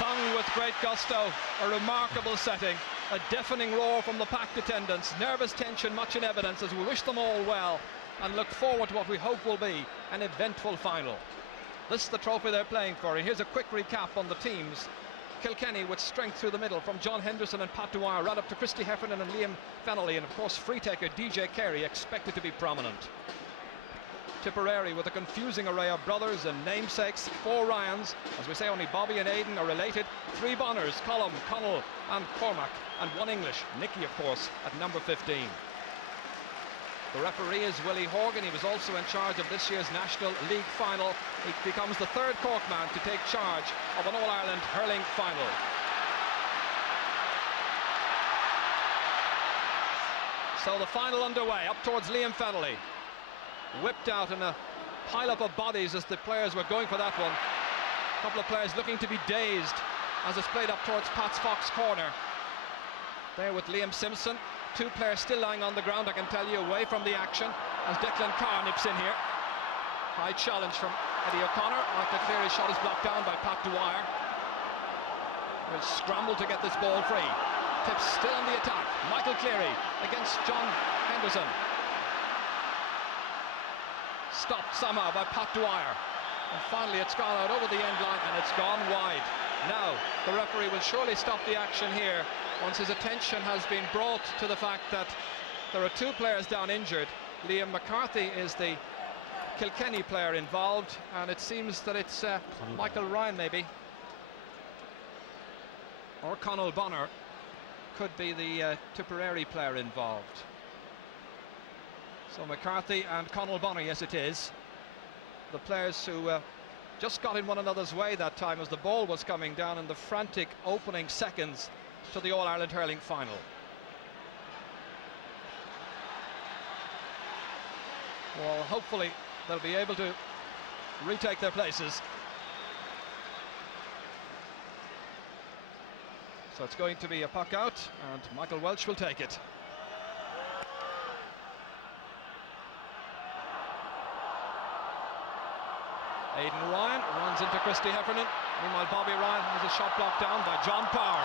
Sung with great gusto, a remarkable setting, a deafening roar from the packed attendants, nervous tension much in evidence as we wish them all well and look forward to what we hope will be an eventful final. This is the trophy they're playing for, and here's a quick recap on the teams. Kilkenny with strength through the middle from John Henderson and Pat Dwyer, right up to Christy Heffernan and Liam Fennelly, and of course free taker DJ Carey expected to be prominent. Tipperary with a confusing array of brothers and namesakes, 4 Ryans, as we say only Bobby and Aidan are related, 3 Bonners, Colm, Connell and Cormac, and 1 English, Nicky of course, at number 15. The referee is Willie Horgan. He was also in charge of this year's National League final. He becomes the 3rd Cork man to take charge of an All-Ireland hurling final. So the final underway, up towards Liam Fennelly. Whipped out in a pile-up of bodies as the players were going for that one. A couple of players looking to be dazed as it's played up towards Pat's Fox corner. There with Liam Simpson. 2 players still lying on the ground, I can tell you, away from the action as Declan Carr nips in here. High challenge from Eddie O'Connor. Michael Cleary's shot is blocked down by Pat Dwyer. Will scramble to get this ball free. Tips still on the attack. Michael Cleary against John Henderson. Stopped somehow by Pat Dwyer. And finally it's gone out over the end line and it's gone wide. Now the referee will surely stop the action here once his attention has been brought to the fact that there are 2 players down injured. Liam McCarthy is the Kilkenny player involved, and it seems that it's Michael Ryan maybe, or Conall Bonner could be the Tipperary player involved. So McCarthy and Conall Bonner, yes it is, the players who just got in one another's way that time as the ball was coming down in the frantic opening seconds to the All-Ireland hurling final. Well, hopefully they'll be able to retake their places. So it's going to be a puck out and Michael Welch will take it. Aidan Ryan runs into Christy Heffernan. Meanwhile Bobby Ryan has a shot blocked down by John Power.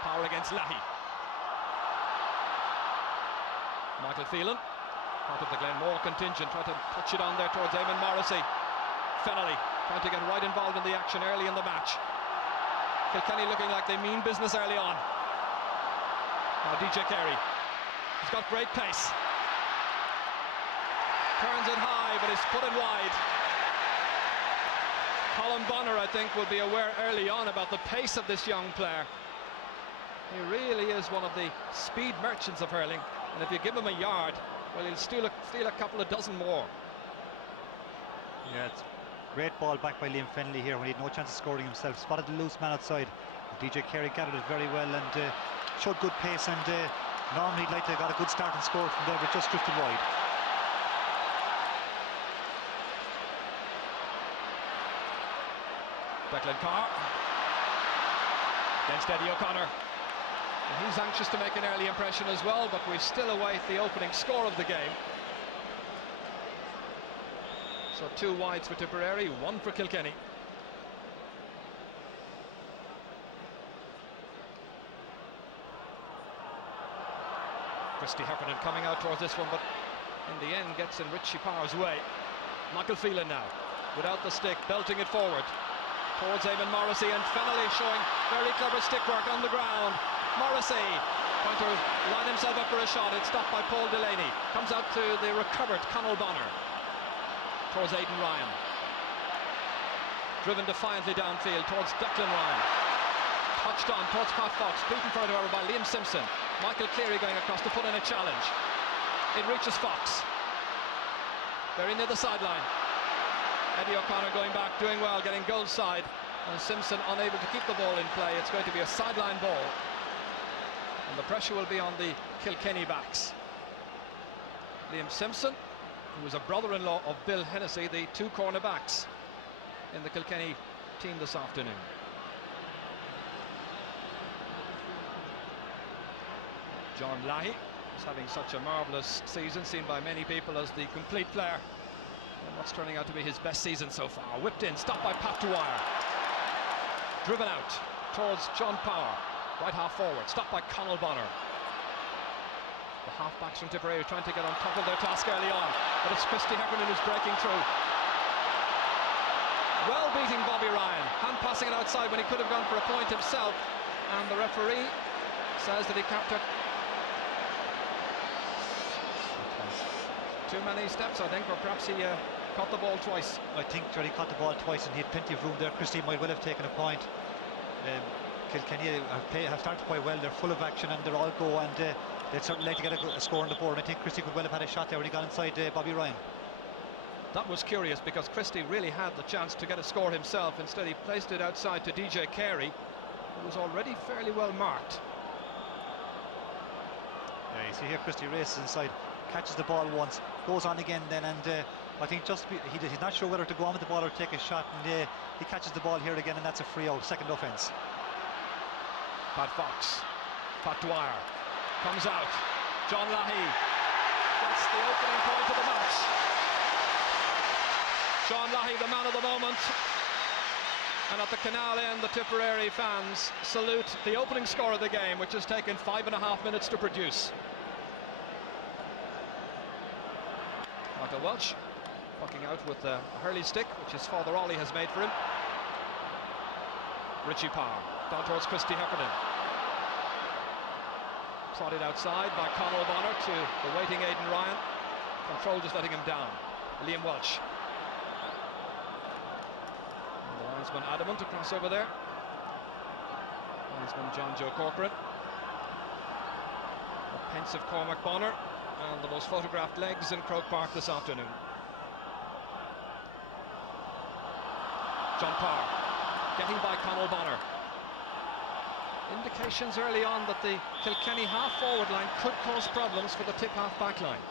Power against Leahy. Michael Phelan, part of the Glenmore contingent, tried to touch it on there towards Eamon Morrissey. Fennelly trying to get right involved in the action early in the match. Kilkenny looking like they mean business early on. Now DJ Carey, he's got great pace. Turns it high, but it's put it wide. Colm Bonner, I think, will be aware early on about the pace of this young player. He really is one of the speed merchants of hurling, and if you give him a yard, well, he'll steal a couple of dozen more. Yeah, it's great ball back by Liam Fennelly here when he had no chance of scoring himself. Spotted the loose man outside. DJ Carey gathered it very well and showed good pace, and normally he'd like to have got a good start and score from there, but just drifted wide. Declan Carr against Eddie O'Connor. And he's anxious to make an early impression as well, but we still await the opening score of the game. So 2 wides for Tipperary, 1 for Kilkenny. Christy Heffernan coming out towards this one, but in the end gets in Richie Power's way. Michael Phelan now, without the stick, belting it forward towards Eamon Morrissey, and Fennelly showing very clever stick work on the ground. Morrissey trying to line himself up for a shot. It's stopped by Paul Delaney. Comes out to the recovered Conall Bonner towards Aidan Ryan. Driven defiantly downfield towards Declan Ryan. Touched on towards Pat Fox. Beaten further over by Liam Simpson. Michael Cleary going across to put in a challenge. It reaches Fox. Very near the sideline. Eddie O'Connor going back, doing well, getting goal side, and Simpson unable to keep the ball in play. It's going to be a sideline ball, and the pressure will be on the Kilkenny backs. Liam Simpson, who was a brother-in-law of Bill Hennessy, the 2 cornerbacks in the Kilkenny team this afternoon. John Leahy is having such a marvellous season, seen by many people as the complete player, and what's turning out to be his best season so far. Whipped in, stopped by Pat Dwyer. driven out towards John Power, right half forward, stopped by Conal Bonner. The half-backs from Tipperary trying to get on top of their task early on, but it's Christy Heffernan who's breaking through. Well beating Bobby Ryan, hand passing it outside when he could have gone for a point himself, and the referee says that he capped it. Too many steps, I think, or perhaps he caught the ball twice. I think Jerry caught the ball twice and he had plenty of room there. Christy might well have taken a point. Kilkenny have started quite well. They're full of action and they're all go, and they'd certainly like to get a score on the board. I think Christy could well have had a shot there when he got inside Bobby Ryan. That was curious because Christy really had the chance to get a score himself. Instead he placed it outside to DJ Carey, who was already fairly well marked. Yeah, you see here Christy races inside, catches the ball once, goes on again then, and I think he's not sure whether to go on with the ball or take a shot, and he catches the ball here again, and that's a free out, second offence. Pat Fox, Pat Dwyer comes out, John Lahey, that's the opening point of the match. John Lahey, the man of the moment, and at the canal end the Tipperary fans salute the opening score of the game, which has taken 5.5 minutes to produce. Michael Welch fucking out with a hurley stick, which his father Ollie has made for him. Richie Power down towards Christy Heffernan, prodded outside by Conal Bonner to the waiting Aidan Ryan. Control just letting him down. Liam Welch, and the linesman adamant to cross over there. Linesman John Joe Corcoran, a pensive Cormac Bonner, and the most photographed legs in Croke Park this afternoon. John Power getting by Conal Bonner. Indications early on that the Kilkenny half-forward line could cause problems for the Tip half-back line.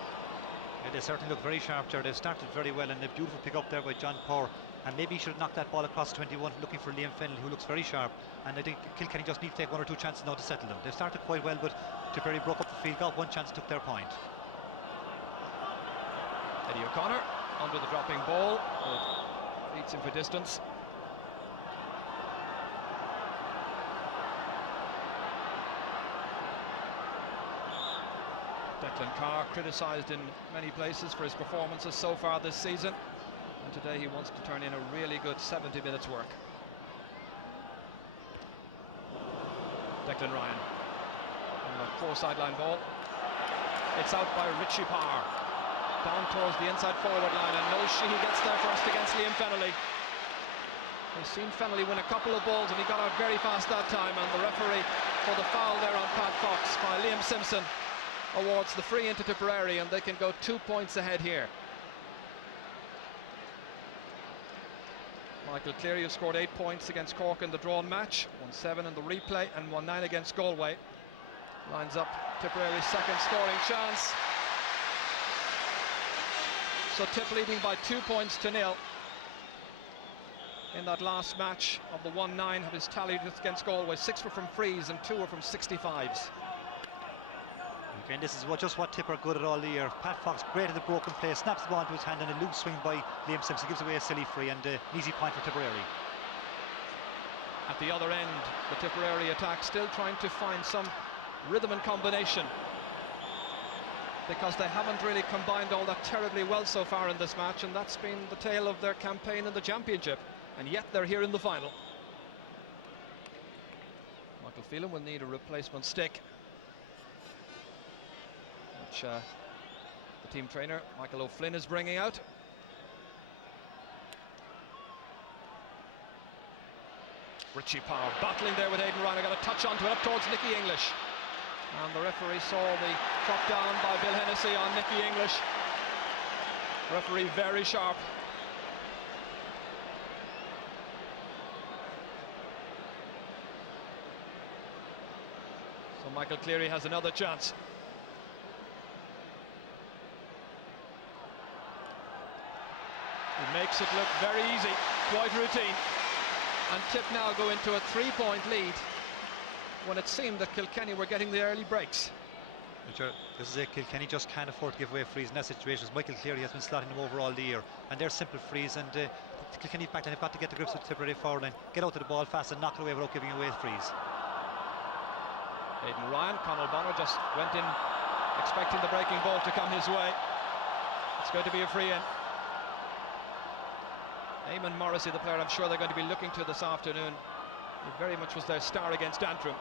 Yeah, they certainly look very sharp there. They've started very well, and a beautiful pick up there by John Power, and maybe he should have knocked that ball across 21 looking for Liam Fennelly, who looks very sharp, and I think Kilkenny just need to take 1 or 2 chances now to settle them. They've started quite well, but Tipperary broke up the field, got 1 chance, took their point. Eddie O'Connor under the dropping ball, beats him for distance. Declan Carr criticised in many places for his performances so far this season, and today he wants to turn in a really good 70 minutes work. Declan Ryan on a 4 sideline ball. It's out by Richie Power down towards the inside forward line, and Noel Sheehy gets there first against Liam Fennelly. We've seen Fennelly win a couple of balls and he got out very fast that time, and the referee for the foul there on Pat Fox by Liam Simpson awards the free into Tipperary, and they can go 2 points ahead here. Michael Cleary, who scored 8 points against Cork in the drawn match, won 7 in the replay and won 9 against Galway, lines up Tipperary's second scoring chance. So Tip leading by 2 points to 0 in that last match of the 1-9 of his tally against Galway. 6 were from frees and 2 were from 65s. And this is just what Tip are good at all the year. Pat Fox great at the broken play, snaps the ball into his hand, and a loose swing by Liam Simpson gives away a silly free, and an easy point for Tipperary. At the other end, the Tipperary attack still trying to find some rhythm and combination, because they haven't really combined all that terribly well so far in this match, and that's been the tale of their campaign in the championship, and yet they're here in the final. Michael Phelan will need a replacement stick, which the team trainer Michael O'Flynn is bringing out. Richie Power battling there with Aidan Ryan, got a touch onto it up towards Nicky English, and the referee saw the drop down by Bill Hennessy on Nicky English. Referee very sharp. So Michael Cleary has another chance. He makes it look very easy, quite routine. And Tip now go into a 3-point lead when it seemed that Kilkenny were getting the early breaks. This is it. Kilkenny just can't afford to give away frees in that situation. Michael Cleary has been slotting them over all the year, and they're simple frees. And Kilkenny backline have got to get the grips with the Tipperary forward line, get out to the ball fast and knock it away without giving away frees. Aidan Ryan, Conal Bonner just went in expecting the breaking ball to come his way. It's going to be a free in. Eamon Morrissey, the player I'm sure they're going to be looking to this afternoon. He very much was their star against Antrim.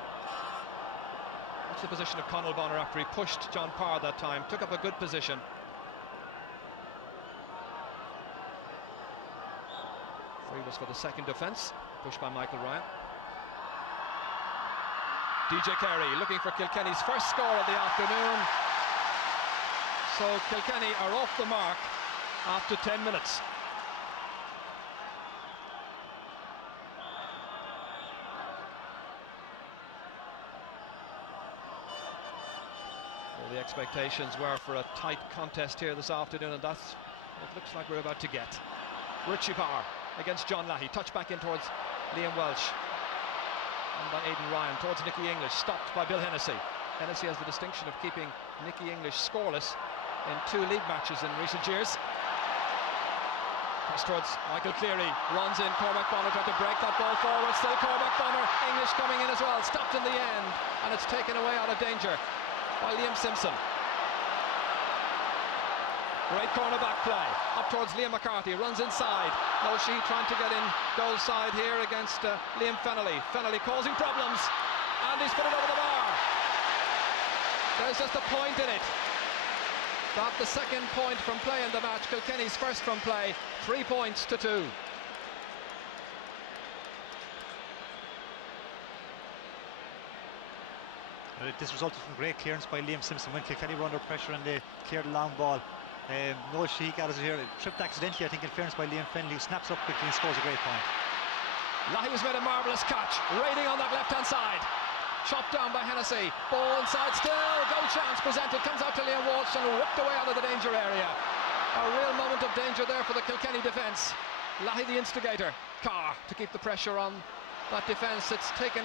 What's the position of Conal Bonner after he pushed John Parr that time? Took up a good position. Free was for the second defence, pushed by Michael Ryan. DJ Carey looking for Kilkenny's first score of the afternoon. So Kilkenny are off the mark after 10 minutes. Well, the expectations were for a tight contest here this afternoon, and that's what it looks like we're about to get. Richie Parr against John Lahey, touch back in towards Liam Welsh. And by Aidan Ryan towards Nicky English, stopped by Bill Hennessy. Hennessy has the distinction of keeping Nicky English scoreless in 2 league matches in recent years. Pass towards Michael Cleary, runs in, Cormac Bonner tried to break that ball forward, still Cormac Bonner, English coming in as well, stopped in the end, and it's taken away out of danger by Liam Simpson. Great cornerback play, up towards Liam McCarthy, runs inside. Noshi trying to get in goal side here against Liam Fennelly. Fennelly causing problems, and he's put it over the bar. There's just a point in it. Got the second point from play in the match, Kilkenny's first from play, 3 points to 2. This resulted from great clearance by Liam Simpson when Kilkenny were under pressure and they cleared the long ball. No Sheik got us here, tripped accidentally I think in fairness by Liam Fennelly, who snaps up quickly and scores a great point. Lahey has made a marvellous catch, raiding on that left hand side, chopped down by Hennessy, ball inside still, goal chance presented, comes out to Liam Walsh and whipped away out of the danger area. A real moment of danger there for the Kilkenny defence. Lahey the instigator, Carr to keep the pressure on that defence. It's taken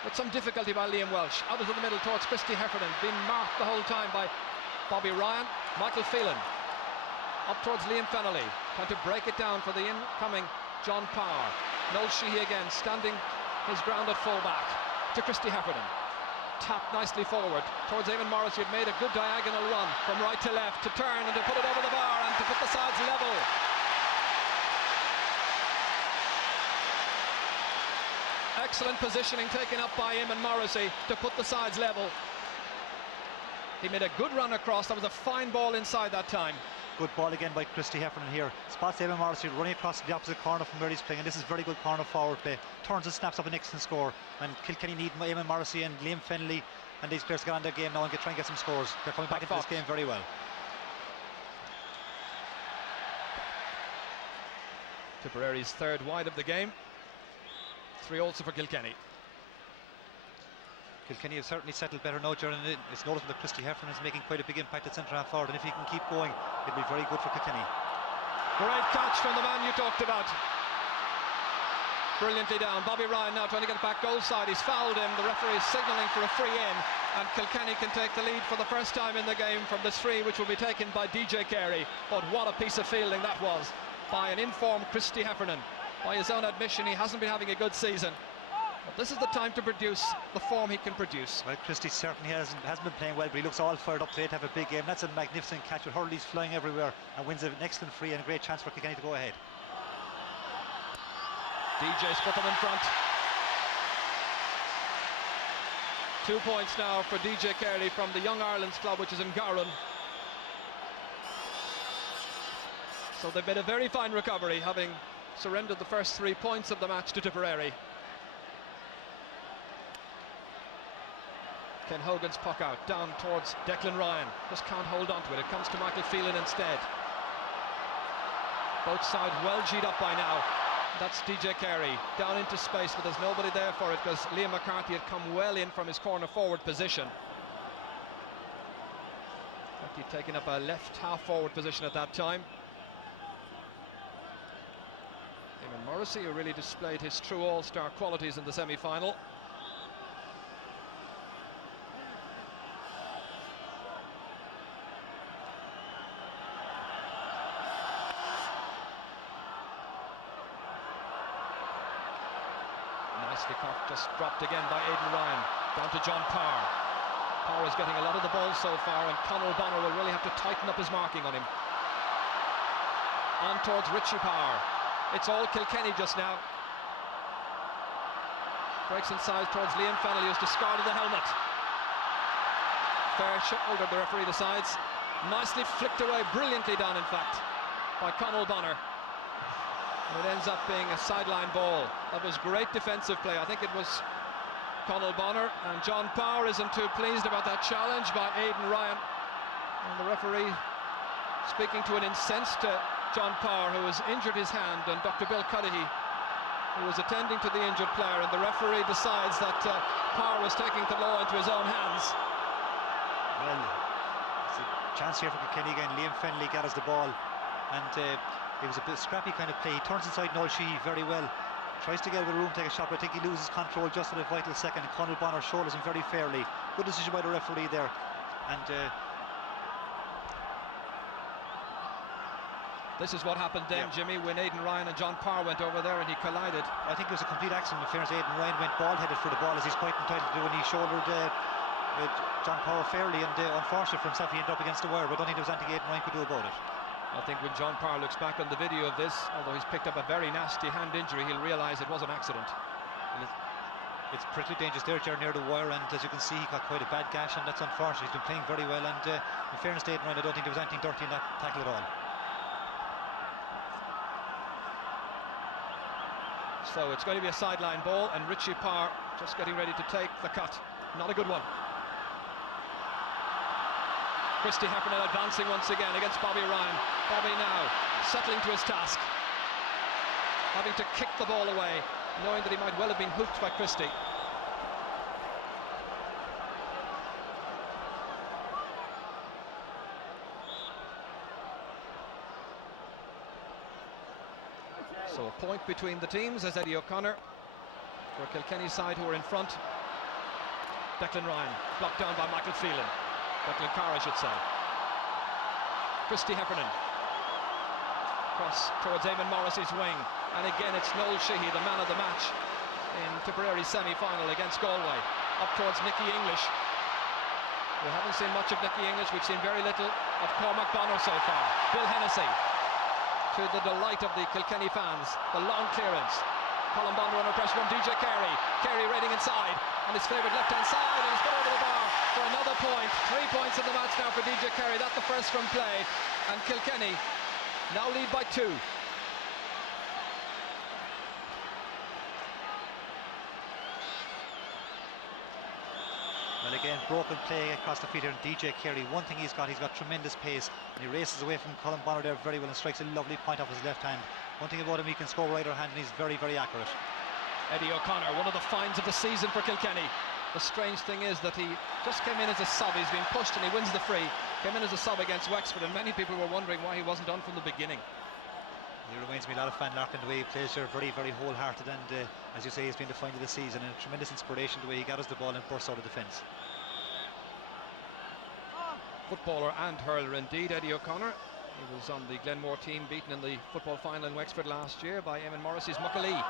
with some difficulty by Liam Welsh, out into the middle towards Christy Heffernan, being marked the whole time by Bobby Ryan. Michael Phelan up towards Liam Fennelly, trying to break it down for the incoming John Parr. Noel Sheehy again, standing his ground at full-back to Christy Heffernan. Tapped nicely forward towards Eamon Morrissey, who had made a good diagonal run from right to left to turn and to put it over the bar and to put the sides level. Excellent positioning taken up by Eamon Morrissey to put the sides level. He made a good run across. That was a fine ball inside that time. Good ball again by Christy Heffernan here. Spots Eamon Morrissey running across the opposite corner from where he's playing, and this is very good corner forward play. Turns and snaps up an excellent score, and Kilkenny need Eamon Morrissey and Liam Fennelly and these players to get on their game now and try and get some scores. They're coming back into this game very well. Tipperary's third wide of the game. 3 also for Kilkenny. Kilkenny have certainly settled better now during it. It's noticeable that Christy Heffernan is making quite a big impact at centre half forward, and if he can keep going, it'll be very good for Kilkenny. Great catch from the man you talked about. Brilliantly down. Bobby Ryan now trying to get it back goal side. He's fouled him. The referee is signalling for a free in, and Kilkenny can take the lead for the first time in the game from this free, which will be taken by DJ Carey. But what a piece of fielding that was by an informed Christy Heffernan. By his own admission, he hasn't been having a good season. But this is the time to produce the form he can produce. Well, Christy certainly hasn't been playing well, but he looks all fired up today to have a big game. That's a magnificent catch with Hurley's flying everywhere and wins an excellent free and a great chance for Kilkenny to go ahead. DJ's put them in front. 2 points now for DJ Carey from the Young Ireland's club, which is in Gowran. So they've made a very fine recovery, having surrendered the first 3 points of the match to Tipperary. Ken Hogan's puck out, down towards Declan Ryan. Just can't hold on to it. It comes to Michael Phelan instead. Both sides well G'd up by now. That's DJ Carey down into space, but there's nobody there for it because Liam McCarthy had come well in from his corner forward position. In fact, he'd taken up a left half forward position at that time. Eamon Morrissey, who really displayed his true all-star qualities in the semi-final. Nicely caught, just dropped again by Aidan Ryan. Down to John Parr. Parr is getting a lot of the ball so far, and Conor Bonner will really have to tighten up his marking on him. On towards Richie Parr. It's all Kilkenny just now. Breaks inside towards Liam Fennelly, who's discarded the helmet. Fair shoulder, the referee decides. Nicely flicked away, brilliantly done in fact, by Conor Bonner. And it ends up being a sideline ball. That was great defensive play. I think it was Conor Bonner, and John Parr isn't too pleased about that challenge by Aidan Ryan. And the referee speaking to an incensed John Parr, who has injured his hand, and Dr. Bill Cudahy, who was attending to the injured player, and the referee decides that Parr was taking the law into his own hands. Well, it's a chance here for Kilkenny again. Liam Fennelly gathers the ball, and it was a bit scrappy kind of play. He turns inside Noel Sheehy very well, tries to get out of the room, take a shot, but I think he loses control just at a vital second. Conor Bonner shoulders him very fairly. Good decision by the referee there. And this is what happened then, Jimmy, when Aidan Ryan and John Parr went over there and he collided. I think it was a complete accident. In fairness, Aidan Ryan went bald-headed for the ball, as he's quite entitled to do, and he shouldered John Parr fairly, and unfortunate for himself, he ended up against the wire, but I don't think there was anything Aidan Ryan could do about it. I think when John Parr looks back on the video of this, although he's picked up a very nasty hand injury, he'll realise it was an accident. And it's pretty dangerous there, Jerry, near the wire, and as you can see, he got quite a bad gash, and that's unfortunate. He's been playing very well, and in fairness to Aidan Ryan, I don't think there was anything dirty in that tackle at all. So it's going to be a sideline ball, and Richie Parr just getting ready to take the cut. Not a good one. Christy Heffernan advancing once again against Bobby Ryan. Bobby now settling to his task, having to kick the ball away, knowing that he might well have been hooked by Christy. So a point between the teams as Eddie O'Connor for Kilkenny side, who are in front. Declan Ryan blocked down by Michael Phelan. Declan Carr, I should say. Christy Heffernan cross towards Eamon Morrissey's wing, and again it's Noel Sheehy, the man of the match in Tipperary semi-final against Galway. Up towards Nicky English. We haven't seen much of Nicky English. We've seen very little of Cormac Bonner so far. Bill Hennessy, to the delight of the Kilkenny fans. The long clearance. Colin Bonner under pressure from DJ Carey. Carey raiding inside, and his favourite left-hand side, and he's put over the bar for another point. 3 points in the match now for DJ Carey. That's the first from play, and Kilkenny now lead by 2. Well, again, broken play across the field here, and DJ Carey, one thing he's got tremendous pace, and he races away from Colin Bonner there very well and strikes a lovely point off his left hand. One thing about him, he can score right or hand, and he's very, very accurate. Eddie O'Connor, one of the finds of the season for Kilkenny. The strange thing is that he just came in as a sub. He's been pushed and he wins the free. Came in as a sub against Wexford, and many people were wondering why he wasn't on from the beginning. He reminds me a lot of Van Larkin, the way he plays there, very, very wholehearted, and as you say, he's been the find of the season, and a tremendous inspiration the way he gathers the ball and bursts out of defence. Footballer and hurler indeed, Eddie O'Connor. He was on the Glenmore team, beaten in the football final in Wexford last year by Eamon Morrissey's Muckalee.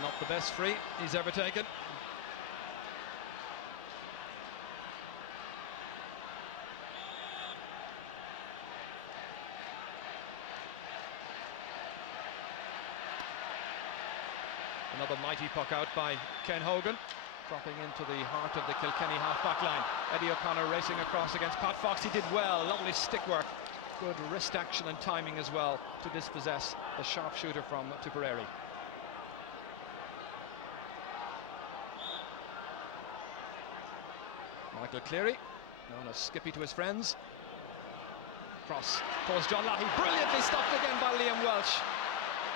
Not the best free he's ever taken. Another mighty puck out by Ken Hogan, dropping into the heart of the Kilkenny half-back line. Eddie O'Connor racing across against Pat Fox. He did well, lovely stick work, good wrist action and timing as well to dispossess the sharpshooter from Tipperary. Michael Cleary, known as Skippy to his friends. Cross towards John Lahey, brilliantly stopped again by Liam Welsh.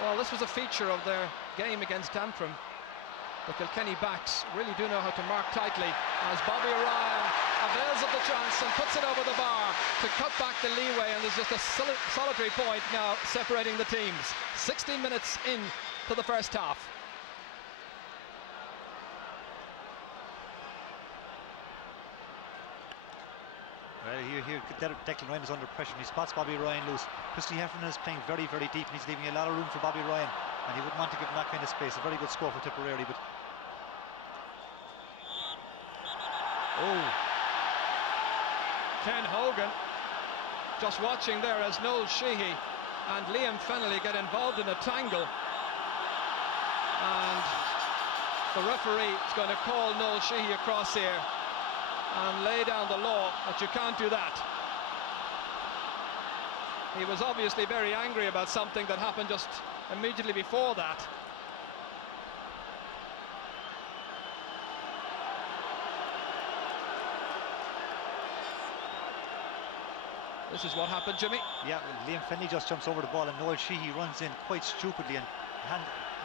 Well, this was a feature of their game against Antrim. The Kilkenny backs really do know how to mark tightly, as Bobby Ryan avails of the chance and puts it over the bar to cut back the leeway, and there's just a solitary point now separating the teams. 16 minutes in to the first half. Well, here Declan Ryan is under pressure, and he spots Bobby Ryan loose. Christy Heffernan is playing very, very deep, and he's leaving a lot of room for Bobby Ryan. and he wouldn't want to give him that kind of space. A very good score for Tipperary, but Ken Hogan just watching there as Noel Sheehy and Liam Fennelly get involved in a tangle, and the referee is going to call Noel Sheehy across here and lay down the law that you can't do that. He was obviously very angry about something that happened just immediately before that. This is what happened, Jimmy. yeah, Liam Fennelly just jumps over the ball, and Noel Sheehy runs in quite stupidly and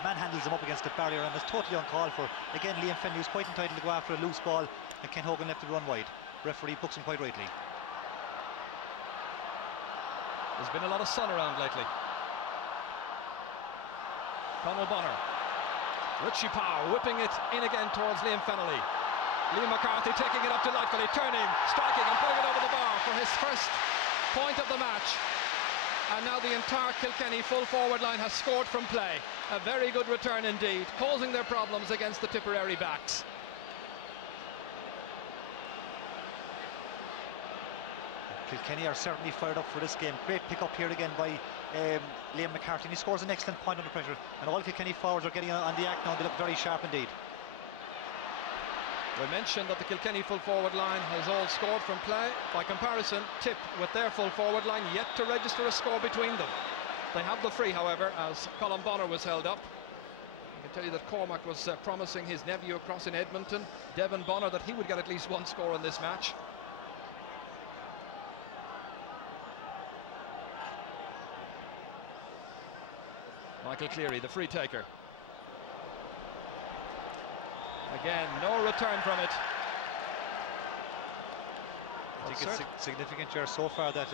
manhandles him up against the barrier, and it's totally uncalled for. Again, Liam Fennelly was quite entitled to go after a loose ball, and Ken Hogan left it run wide. Referee books him quite rightly. There's been a lot of sun around lately. Conal Bonner. Richie Power whipping it in again towards Liam Fennelly. Liam McCarthy taking it up delightfully, turning, striking and putting it over the bar for his first point of the match. And now the entire Kilkenny full forward line has scored from play. A very good return indeed, causing their problems against the Tipperary backs. Kilkenny are certainly fired up for this game. Great pick up here again by Liam McCarthy, and he scores an excellent point under pressure, and all Kilkenny forwards are getting on the act now. They look very sharp indeed. We mentioned that the Kilkenny full forward line has all scored from play. By comparison, Tip with their full forward line yet to register a score between them. They have the free, however, as Colin Bonner was held up. I can tell you that Cormac was promising his nephew across in Edmonton, Devon Bonner, that he would get at least one score in this match. Michael Cleary, the free taker. Again, no return from it. I think it's significant here so far that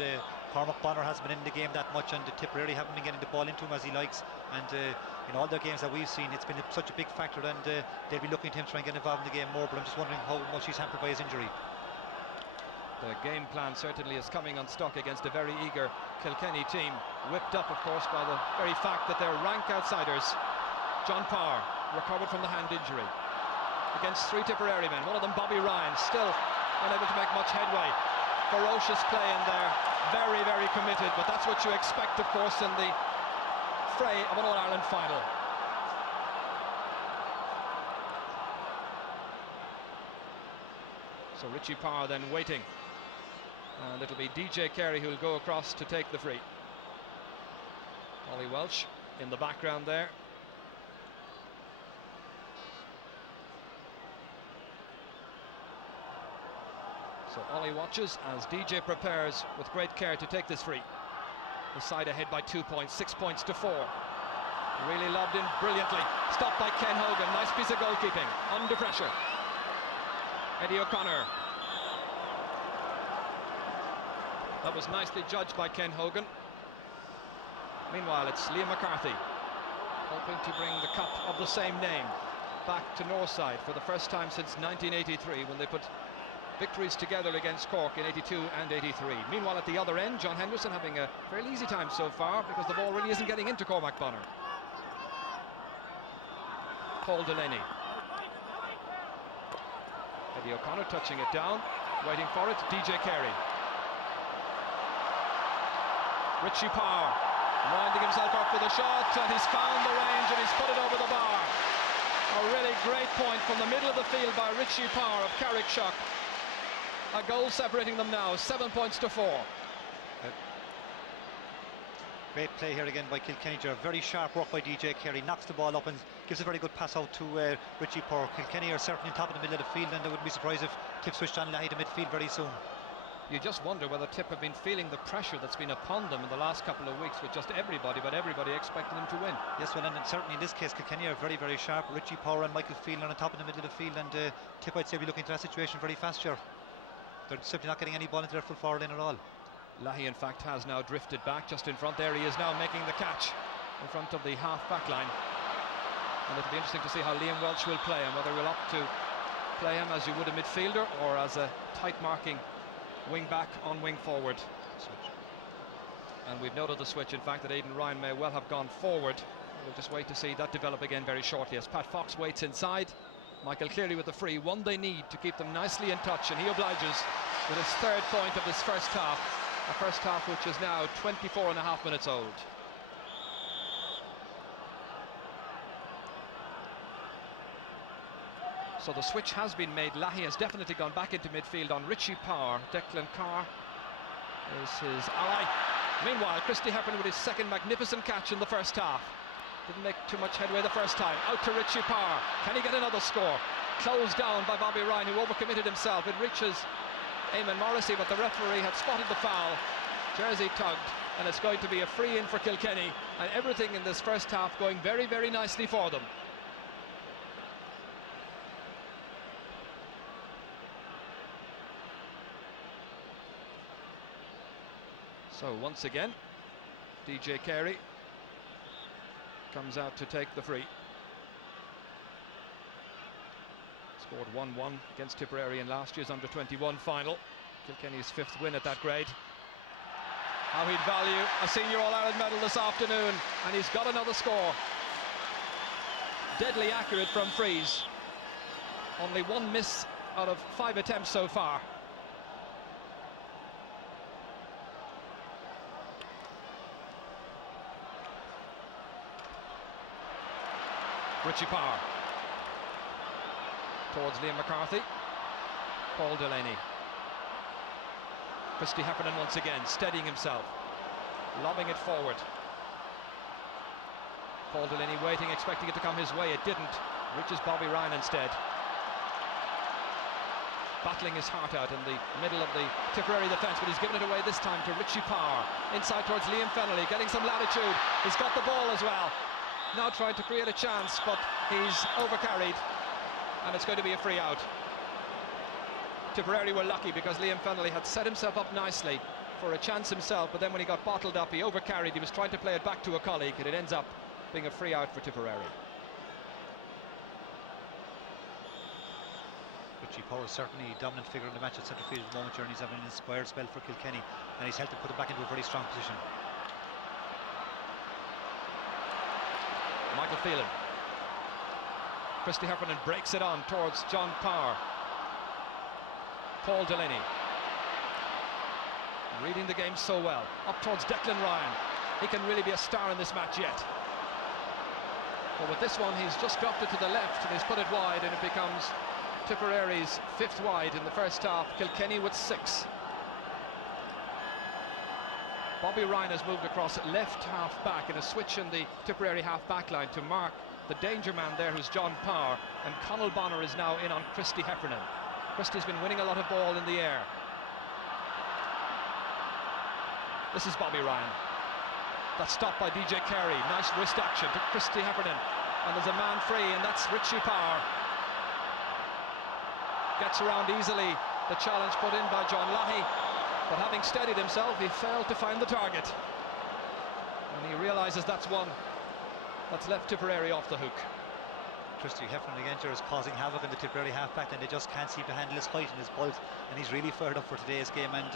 Cormac Bonner hasn't been in the game that much, and the Tipperary haven't been getting the ball into him as he likes, and in all their games that we've seen, it's been such a big factor, and they'll be looking at him to try and get involved in the game more, but I'm just wondering how much he's hampered by his injury. The game plan certainly is coming unstuck against a very eager Kilkenny team, whipped up of course by the very fact that they're rank outsiders. John Power recovered from the hand injury against three Tipperary men, one of them Bobby Ryan, still unable to make much headway. Ferocious play in there, very, very committed, but that's what you expect of course in the fray of an All-Ireland final. So Richie Power then waiting, and it'll be DJ Carey who will go across to take the free. Ollie Welch in the background there. So Ollie watches as DJ prepares with great care to take this free. The side ahead by 2 points, 6 points to 4. Really lobbed in brilliantly. Stopped by Ken Hogan. Nice piece of goalkeeping. Under pressure. Eddie O'Connor. That was nicely judged by Ken Hogan. Meanwhile, it's Liam McCarthy, hoping to bring the cup of the same name back to Northside for the first time since 1983, when they put victories together against Cork in 82 and 83. Meanwhile, at the other end, John Henderson having a fairly easy time so far because the ball really isn't getting into Cormac Bonner. Paul Delaney. Eddie O'Connor touching it down, waiting for it. DJ Carey. Richie Power winding himself up for the shot, and he's found the range and he's put it over the bar. A really great point from the middle of the field by Richie Power of Carrickshock. A goal separating them now, 7 points to 4. Great play here again by Kilkenny. Very sharp work by DJ Carey. Knocks the ball up and gives a very good pass out to Richie Power. Kilkenny are certainly top of the middle of the field, and I wouldn't be surprised if Tip switched on Lahey to midfield very soon. You just wonder whether Tip have been feeling the pressure that's been upon them in the last couple of weeks with just everybody expecting them to win. Yes, well, and certainly in this case Kilkenny are very, very sharp. Richie Power and Michael Phelan on top of the middle of the field, and Tip, I'd say, be looking into that situation very fast here. They're simply not getting any ball into their full forward line at all. Lahey in fact has now drifted back just in front. There he is now making the catch in front of the half back line, and it'll be interesting to see how Liam Welch will play, and whether we'll opt to play him as you would a midfielder or as a tight marking wing back on wing forward. Switch. And we've noted the switch, in fact, that Aidan Ryan may well have gone forward We'll just wait to see that develop again very shortly as Pat Fox waits inside. Michael Cleary with the free, one they need to keep them nicely in touch, and he obliges with his third point of this first half, a first half which is now 24.5 minutes old. So the switch has been made. Lahey has definitely gone back into midfield on Richie Power. Declan Carr is his ally. Meanwhile, Christy Heffernan with his second magnificent catch in the first half. Didn't make too much headway the first time. Out to Richie Power. Can he get another score? Closed down by Bobby Ryan, who overcommitted himself. It reaches Eamon Morrissey, but the referee had spotted the foul. Jersey tugged, and it's going to be a free in for Kilkenny. And everything in this first half going very, very nicely for them. So once again, DJ Carey comes out to take the free. Scored 1-1 against Tipperary in last year's under-21 final. Kilkenny's 5th win at that grade. How he'd value a senior All-Ireland medal this afternoon, and he's got another score. Deadly accurate from frees. Only one miss out of 5 attempts so far. Richie Power towards Liam McCarthy. Paul Delaney. Christy Heffernan once again steadying himself, lobbing it forward. Paul Delaney waiting, expecting it to come his way. It didn't. Reaches Bobby Ryan instead. Battling his heart out in the middle of the Tipperary defence, but he's given it away this time to Richie Power. Inside towards Liam Fennelly, getting some latitude. He's got the ball as well. Now trying to create a chance, but he's overcarried, and it's going to be a free out. Tipperary were lucky because Liam Fennelly had set himself up nicely for a chance himself, but then when he got bottled up, he overcarried. He was trying to play it back to a colleague, and it ends up being a free out for Tipperary. Richie Power is certainly a dominant figure in the match at centre field at the moment, and he's having an inspired spell for Kilkenny, and he's helped to put it back into a very strong position. Michael Phelan. Christy Heffernan breaks it on towards John Power. Paul Delaney. Reading the game so well. Up towards Declan Ryan. He can really be a star in this match yet. But with this one, he's just dropped it to the left and he's put it wide, and it becomes Tipperary's 5th wide in the first half. Kilkenny with 6. Bobby Ryan has moved across left half back in a switch in the Tipperary half back line to mark the danger man there, who's John Power, and Conal Bonner is now in on Christy Heffernan. Christy's been winning a lot of ball in the air. This is Bobby Ryan. That's stopped by DJ Carey. Nice wrist action to Christy Heffernan, and there's a man free, and that's Richie Power. Gets around easily the challenge put in by John Lahey. But having steadied himself, he failed to find the target. And he realises that's one that's left Tipperary off the hook. Christy Heffernan again is causing havoc in the Tipperary half-back, and they just can't seem to handle his height and his bulk, and he's really fired up for today's game. And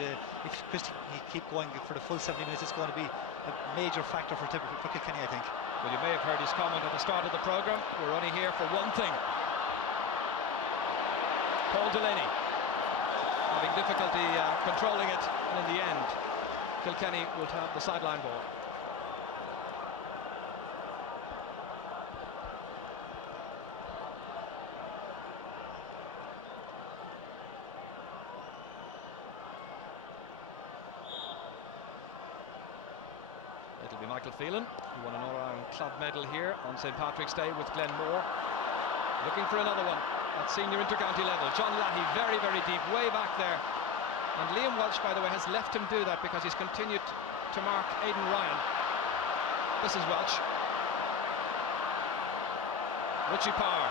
if Christy keep going for the full 70 minutes, it's going to be a major factor for Kilkenny, I think. Well, you may have heard his comment at the start of the programme. We're only here for one thing. Paul Delaney having difficulty controlling it, and in the end Kilkenny will have the sideline ball. It'll be Michael Phelan, who won an all-round club medal here on St. Patrick's Day with Glenmore, looking for another one at senior intercounty level. John Lahey very, very deep, way back there. And Liam Welch, by the way, has left him do that because he's continued to mark Aidan Ryan. This is Welch. Richie Power.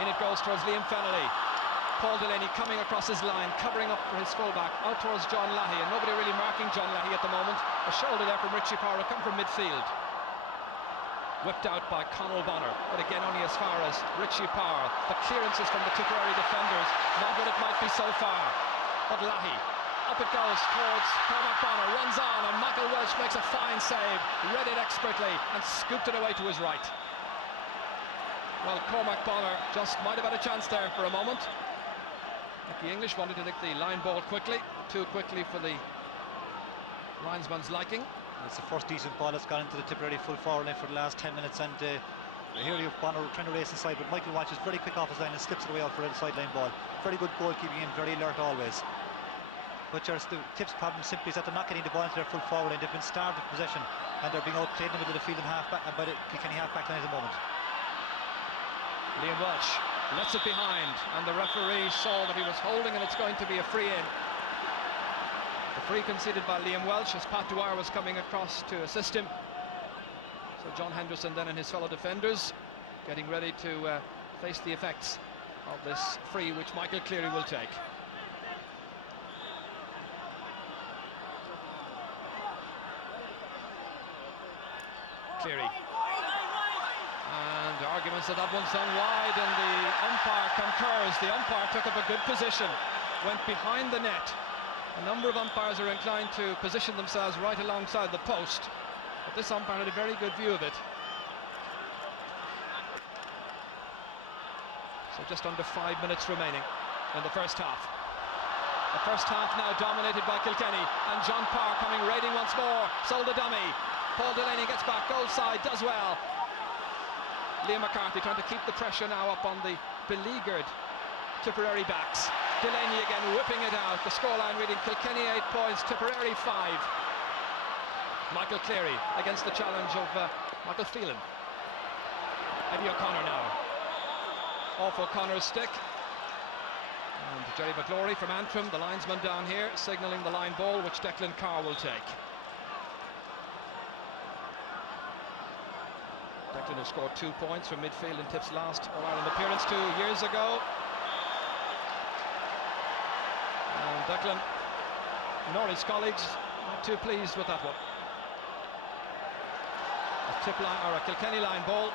In it goes towards Liam Fennelly. Paul Delaney coming across his line, covering up for his fullback, out towards John Lahey, and nobody really marking John Lahey at the moment. A shoulder there from Richie Power, come from midfield. Whipped out by Conal Bonner, but again only as far as Richie Power. The clearances from the Tipperary defenders, not what it might be so far. But Lahey Up it goes towards Cormac Bonner, runs on, and Michael Welsh makes a fine save, read it expertly and scooped it away to his right. Well, Cormac Bonner just might have had a chance there for a moment. The English wanted to take the line ball quickly, too quickly for the linesman's liking. It's the first decent ball that's gone into the Tipperary full forward line for the last 10 minutes, and here you have Bonner trying to race inside, but Michael Welsh is very quick off his line and slips it away out for the sideline ball. Very good goalkeeping and very alert always. But the Tips' problem simply is that they're not getting the ball into their full forward line. They've been starved of possession and they're being outplayed in the middle of the field and by the Kilkenny half-back line at the moment. Liam Welsh lets it behind, and the referee saw that he was holding, and it's going to be a free in. The free conceded by Liam Welsh as Pat Dwyer was coming across to assist him. So John Henderson then and his fellow defenders getting ready to face the effects of this free, which Michael Cleary will take. Cleary. And arguments that one's done wide, and the umpire concurs. The umpire took up a good position, went behind the net. A number of umpires are inclined to position themselves right alongside the post, but this umpire had a very good view of it. So just under 5 minutes remaining in the first half. The first half now dominated by Kilkenny, and John Parr coming raiding once more. Sold the dummy. Paul Delaney gets back, goal side, does well. Liam McCarthy trying to keep the pressure now up on the beleaguered Tipperary backs. Delaney again whipping it out. The scoreline reading Kilkenny 8 points, Tipperary 5. Michael Cleary against the challenge of Michael Phelan. Eddie O'Connor now. Off O'Connor's stick. And Jerry McGlory from Antrim, the linesman down here, signalling the line ball, which Declan Carr will take. Declan has scored 2 points from midfield in Tips' last All-Ireland appearance 2 years ago. And Declan, nor his colleagues, not too pleased with that one. A tip line, or a Kilkenny line ball.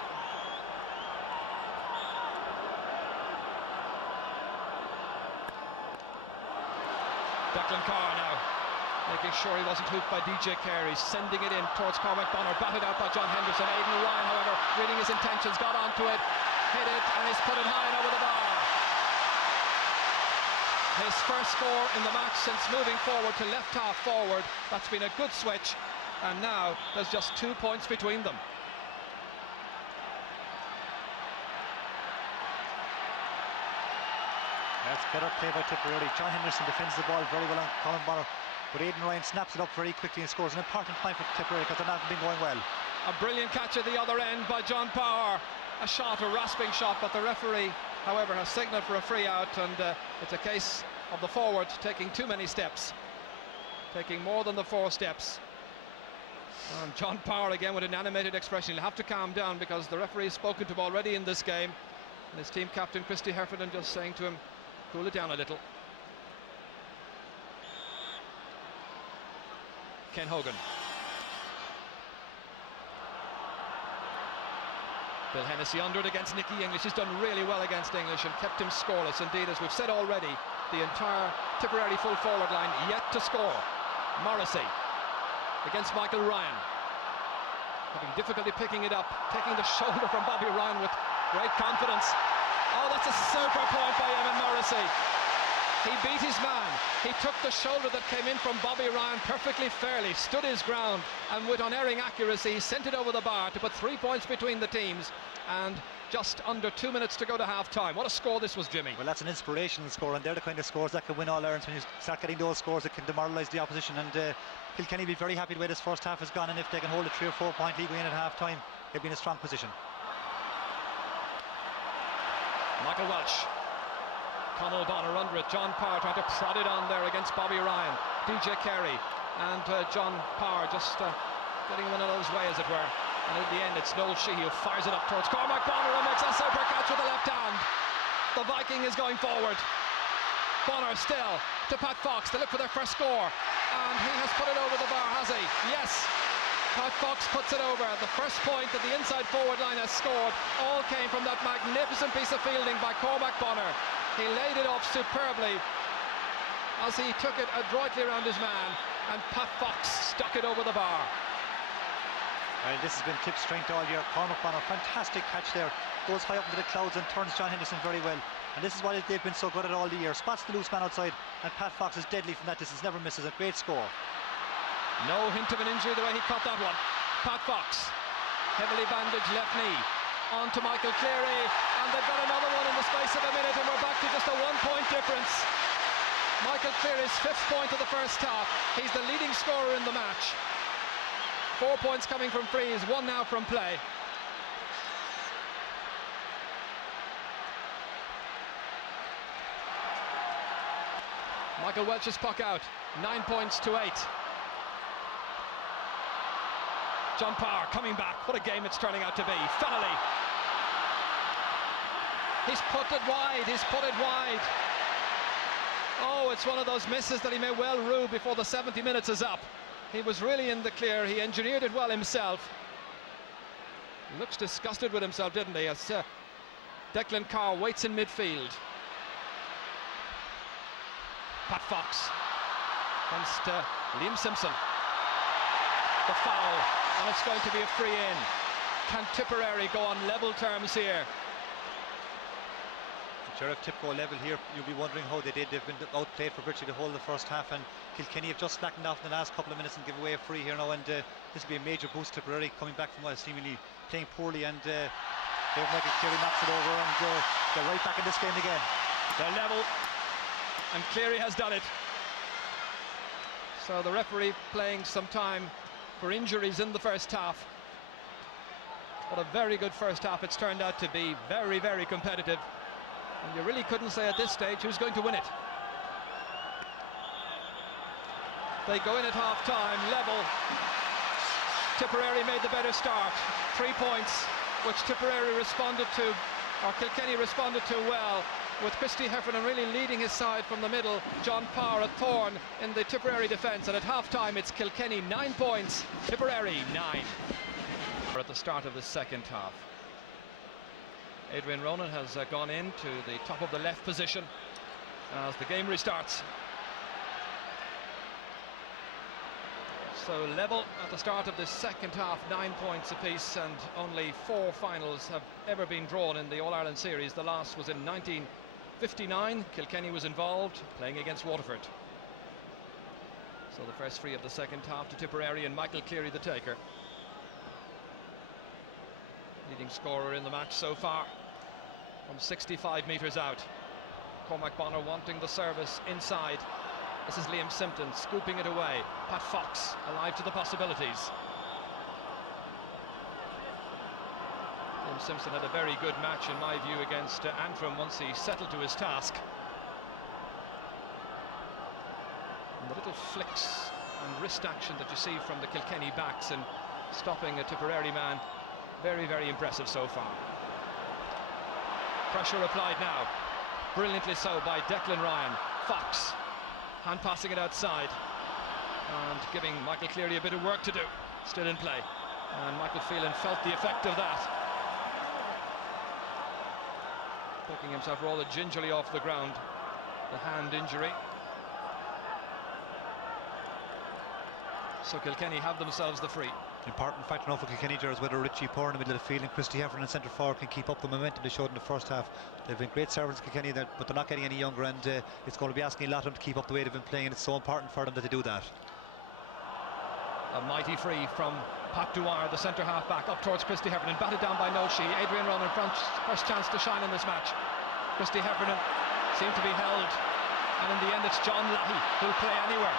Declan Carr now, making sure he wasn't hooped by DJ Carey, sending it in towards Cormac Bonner, batted out by John Henderson. Aidan Ryan, however, reading his intentions, got onto it, hit it, and he's put it high and over the bar. His first score in the match since moving forward to left half forward. That's been a good switch, and now there's just 2 points between them. That's better play by Tipperary. John Henderson defends the ball very well on Colin Bonner, but Aidan Ryan snaps it up very quickly and scores an important point for Tipperary because they're not been going well. A brilliant catch at the other end by John Power. A shot, a rasping shot, but the referee, however, has signalled for a free out, and it's a case of the forward taking too many steps, taking more than the 4 steps. And John Power again with an animated expression. He'll have to calm down because the referee has spoken to him already in this game, and his team captain Christy Heffernan just saying to him, cool it down a little. Ken Hogan. Bill Hennessy under it against Nicky English. He's done really well against English and kept him scoreless. Indeed, as we've said already, the entire Tipperary full forward line yet to score. Morrissey against Michael Ryan, having difficulty picking it up, taking the shoulder from Bobby Ryan with great confidence. Oh, that's a super point by Evan Morrissey. He beat his man. He took the shoulder that came in from Bobby Ryan perfectly fairly, stood his ground, and with unerring accuracy sent it over the bar to put 3 points between the teams, and just under 2 minutes to go to half-time. What a score this was, Jimmy. Well, that's an inspirational score, and they're the kind of scores that can win All-Irelands. When you start getting those scores, it can demoralise the opposition, and Kilkenny will be very happy the way this first half has gone, and if they can hold a 3 or 4 point lead going in at half-time, they'll be in a strong position. Michael Welsh. Conall Bonner under it. John Power trying to prod it on there against Bobby Ryan. DJ Carey and John Power just getting him in those way, as it were. And at the end, it's Noel Sheehy who fires it up towards Cormac Bonner and makes a super catch with the left hand. The Viking is going forward. Bonner still to Pat Fox to look for their first score. And he has put it over the bar, has he? Yes. Pat Fox puts it over. The first point that the inside forward line has scored all came from that magnificent piece of fielding by Cormac Bonner. He laid it off superbly. as he took it adroitly around his man, and Pat Fox stuck it over the bar. Well, this has been Tip's strength all year. Cormac Bonner, fantastic catch there. Goes high up into the clouds and turns John Henderson very well. And this is why they've been so good at all the year. Spots the loose man outside, and Pat Fox is deadly from that distance, never misses. A great score. No hint of an injury the way he caught that one. Pat Fox, heavily bandaged left knee, on to Michael Cleary, and they've got another one in the space of a minute, and we're back to just a 1-point difference. Michael Cleary's 5th point of the first half. He's the leading scorer in the match. 4 points coming from frees, 1 now from play. Michael Welch's puck out, 9 points to 8. John Power coming back. What a game it's turning out to be. Fennelly. He's put it wide. He's put it wide. Oh, it's one of those misses that he may well rue before the 70 minutes is up. He was really in the clear. He engineered it well himself. Looks disgusted with himself, didn't he? As Declan Carr waits in midfield. Pat Fox against Liam Simpson. The foul, and it's going to be a free in. Can Tipperary go on level terms here? Sheriff Tip go level here, you'll be wondering how they did. They've been outplayed for virtually the whole of the first half, and Kilkenny have just slackened off in the last couple of minutes and give away a free here now, and this will be a major boost to Tipperary coming back from seemingly playing poorly, and Michael Cleary knocks it over, and they're right back in this game again. They're level, and Cleary has done it. So the referee playing some time for injuries in the first half. What a very good first half it's turned out to be. Very, very competitive. And you really couldn't say at this stage who's going to win it. They go in at half-time, level. Tipperary made the better start. 3 points, which Tipperary responded to, or Kilkenny responded to well, with Christy Heffernan really leading his side from the middle. John Power, a thorn in the Tipperary defence, and at half-time it's Kilkenny 9 points, Tipperary 9. At the start of the second half. Adrian Ronan has gone into the top of the left position as the game restarts. So level at the start of the second half, 9 points apiece, and only 4 finals have ever been drawn in the All-Ireland series. The last was in 1959. Kilkenny was involved, playing against Waterford. So the first free of the second half to Tipperary, and Michael Cleary the taker. Leading scorer in the match so far from 65 metres out. Cormac Bonner wanting the service inside. This is Liam Simpson scooping it away. Pat Fox alive to the possibilities. Liam Simpson had a very good match in my view against Antrim once he settled to his task. And the little flicks and wrist action that you see from the Kilkenny backs and stopping a Tipperary man, very, very impressive so far. Pressure applied now, brilliantly so by Declan Ryan. Fox, hand passing it outside and giving Michael Cleary a bit of work to do. Still in play, and Michael Phelan felt the effect of that. Picking himself rather gingerly off the ground, the hand injury. So Kilkenny have themselves the free. Important factor now for Kilkenny is whether Richie Poore in the middle of the field and Christy Heffernan in centre forward can keep up the momentum they showed in the first half. They've been great servants, Kilkenny, but they're not getting any younger, and it's going to be asking a lot of them to keep up the way they've been playing, and it's so important for them that they do that. A mighty free from Pat Dwyer, the centre half back, up towards Christy Heffernan, batted down by Noshi. Adrian Ronan, first chance to shine in this match. Christy Heffernan seemed to be held, and in the end it's John Lahey who'll play anywhere.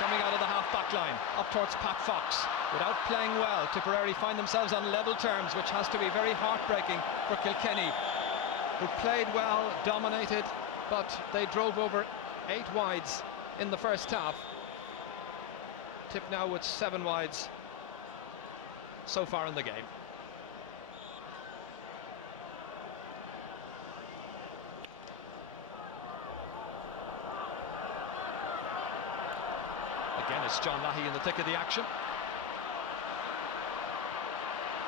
Coming out of the half-back line, up towards Pat Fox. Without playing well, Tipperary find themselves on level terms, which has to be very heartbreaking for Kilkenny, who played well, dominated, but they drove over 8 wides in the first half. Tip now with 7 wides so far in the game. Again, it's John Lahey in the thick of the action.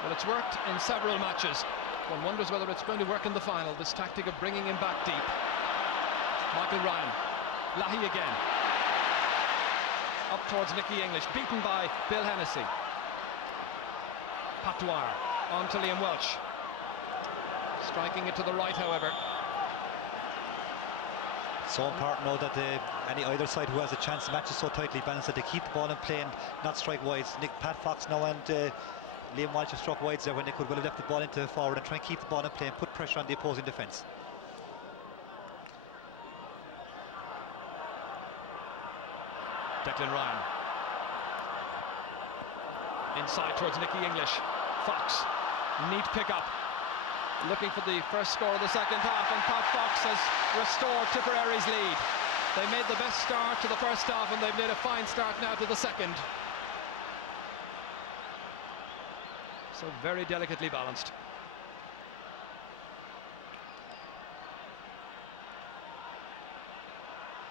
Well, it's worked in several matches. One wonders whether it's going to work in the final, this tactic of bringing him back deep. Michael Ryan Leahy again. Up towards Nicky English, beaten by Bill Hennessy. Pat Dwyer on to Liam Welch. Striking it to the right, however. So important now that either side who has a chance, the match is so tightly balanced that they keep the ball in play and not strike wides. Pat Fox now and Liam Welch have struck wides there when they could well have left the ball into forward and try and keep the ball in play and put pressure on the opposing defence. Declan Ryan. Inside towards Nicky English. Fox, neat pick-up. Looking for the first score of the second half, and Pat Fox has restored Tipperary's lead. They made the best start to the first half, and they've made a fine start now to the second. So very delicately balanced.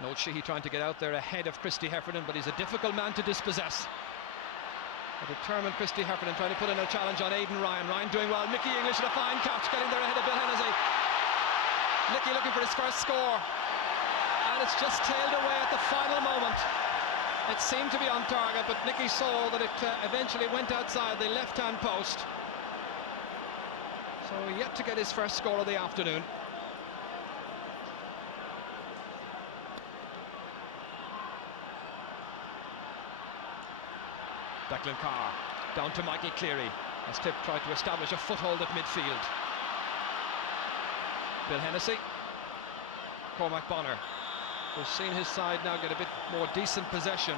Noel Sheehy trying to get out there ahead of Christy Heffernan, but he's a difficult man to dispossess. A determined Christy Heffernan trying to put in a challenge on Aidan Ryan. Ryan doing well. Nicky English with a fine catch, getting there ahead of Bill Hennessy. Nicky looking for his first score, and it's just tailed away at the final moment. It seemed to be on target, but Nicky saw that it eventually went outside the left-hand post. So yet to get his first score of the afternoon. Declan Carr down to Michael Cleary as Tip tried to establish a foothold at midfield. Bill Hennessy, Cormac Bonner, who's seen his side now get a bit more decent possession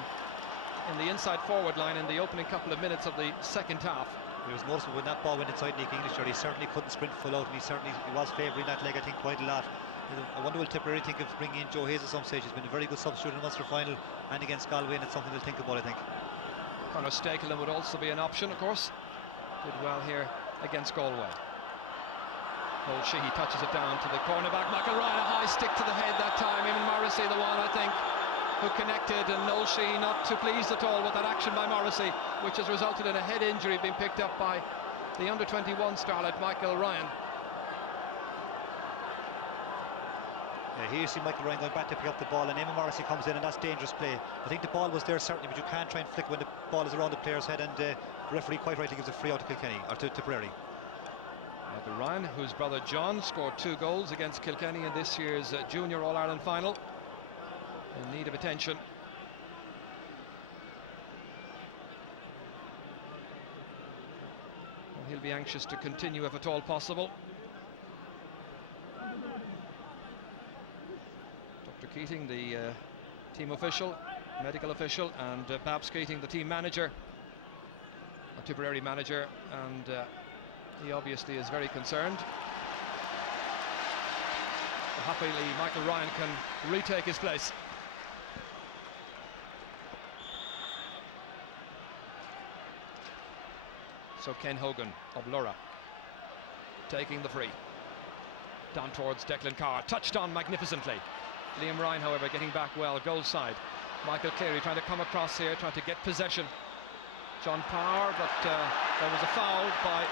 in the inside forward line in the opening couple of minutes of the second half. It was noticeable when that ball went inside Nick English, he certainly couldn't sprint full out, and he was favouring that leg, I think, quite a lot. I wonder will Tipperary think of bringing in Joe Hayes at some stage. He's been a very good substitute in the Munster final and against Galway, and it's something they'll think about, I think. Conor Stakelin would also be an option, of course. Did well here against Galway. Noel Sheehy touches it down to the cornerback. Michael Ryan, a high stick to the head that time. Eamon Morrissey, the one, I think, who connected, and Noel Sheehy not too pleased at all with that action by Morrissey, which has resulted in a head injury being picked up by the under-21 starlet, Michael Ryan. Yeah, here you see Michael Ryan going back to pick up the ball, and Eamon Morrissey comes in, and that's dangerous play. I think the ball was there certainly, but you can't try and flick when the ball is around the player's head, and the referee quite rightly gives a free out to Kilkenny, or to Tipperary. Michael Ryan, whose brother John scored 2 goals against Kilkenny in this year's Junior All-Ireland final, in need of attention. Well, he'll be anxious to continue if at all possible. Dr. Keating, the team official, medical official, and Babs Keating, the team manager, a Tipperary manager, and he obviously is very concerned. But happily, Michael Ryan can retake his place. So Ken Hogan of Lura taking the free. Down towards Declan Carr, touched on magnificently. Liam Ryan, however, getting back well, goal side. Michael Cleary trying to come across here, trying to get possession. John Power, but there was a foul by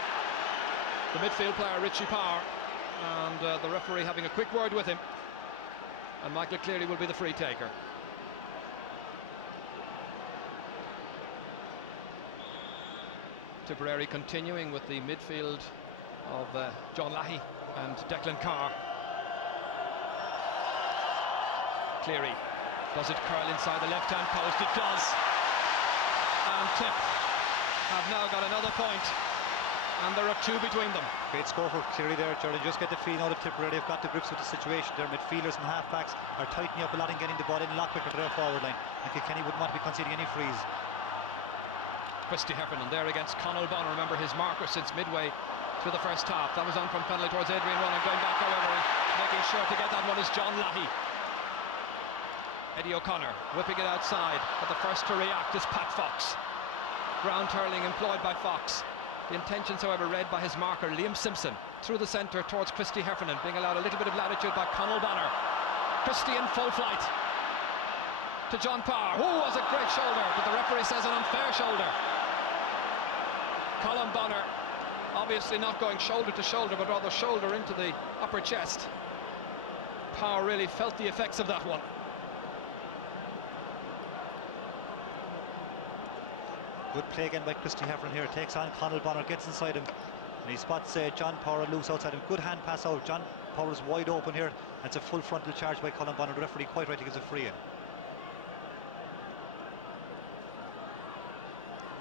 the midfield player, Richie Power, and the referee having a quick word with him. And Michael Cleary will be the free taker. Tipperary continuing with the midfield of John Leahy and Declan Carr. Cleary, does it curl inside the left-hand post? It does. And Tip have now got another point, and there are 2 between them. Great score for Cleary there, Gerald. Just get the feeling out of Tipperary. They've got the grips with the situation. Their midfielders and half-backs are tightening up a lot and getting the ball in a lot quicker to their forward line, and Kilkenny wouldn't want to be conceding any frees. Christy Heffernan there against Conal Bonner. Remember his marker since midway through the first half. That was on from penalty towards Adrian Running. Going back, however, and making sure to get that one is John Leahy. Eddie O'Connor whipping it outside, but the first to react is Pat Fox. Ground hurling employed by Fox. The intentions, however, read by his marker Liam Simpson through the centre towards Christy Heffernan, being allowed a little bit of latitude by Conal Bonner. Christy in full flight to John Power, who was a great shoulder, but the referee says an unfair shoulder. Colin Bonner obviously not going shoulder to shoulder, but rather shoulder into the upper chest. Power really felt the effects of that one. Good play again by Christy Heffernan here. Takes on Conall Bonner, gets inside him, and he spots John Power loose outside him. Good hand pass out. John Power is wide open here. That's a full frontal charge by Conall Bonner. The referee quite right, he gives a free in.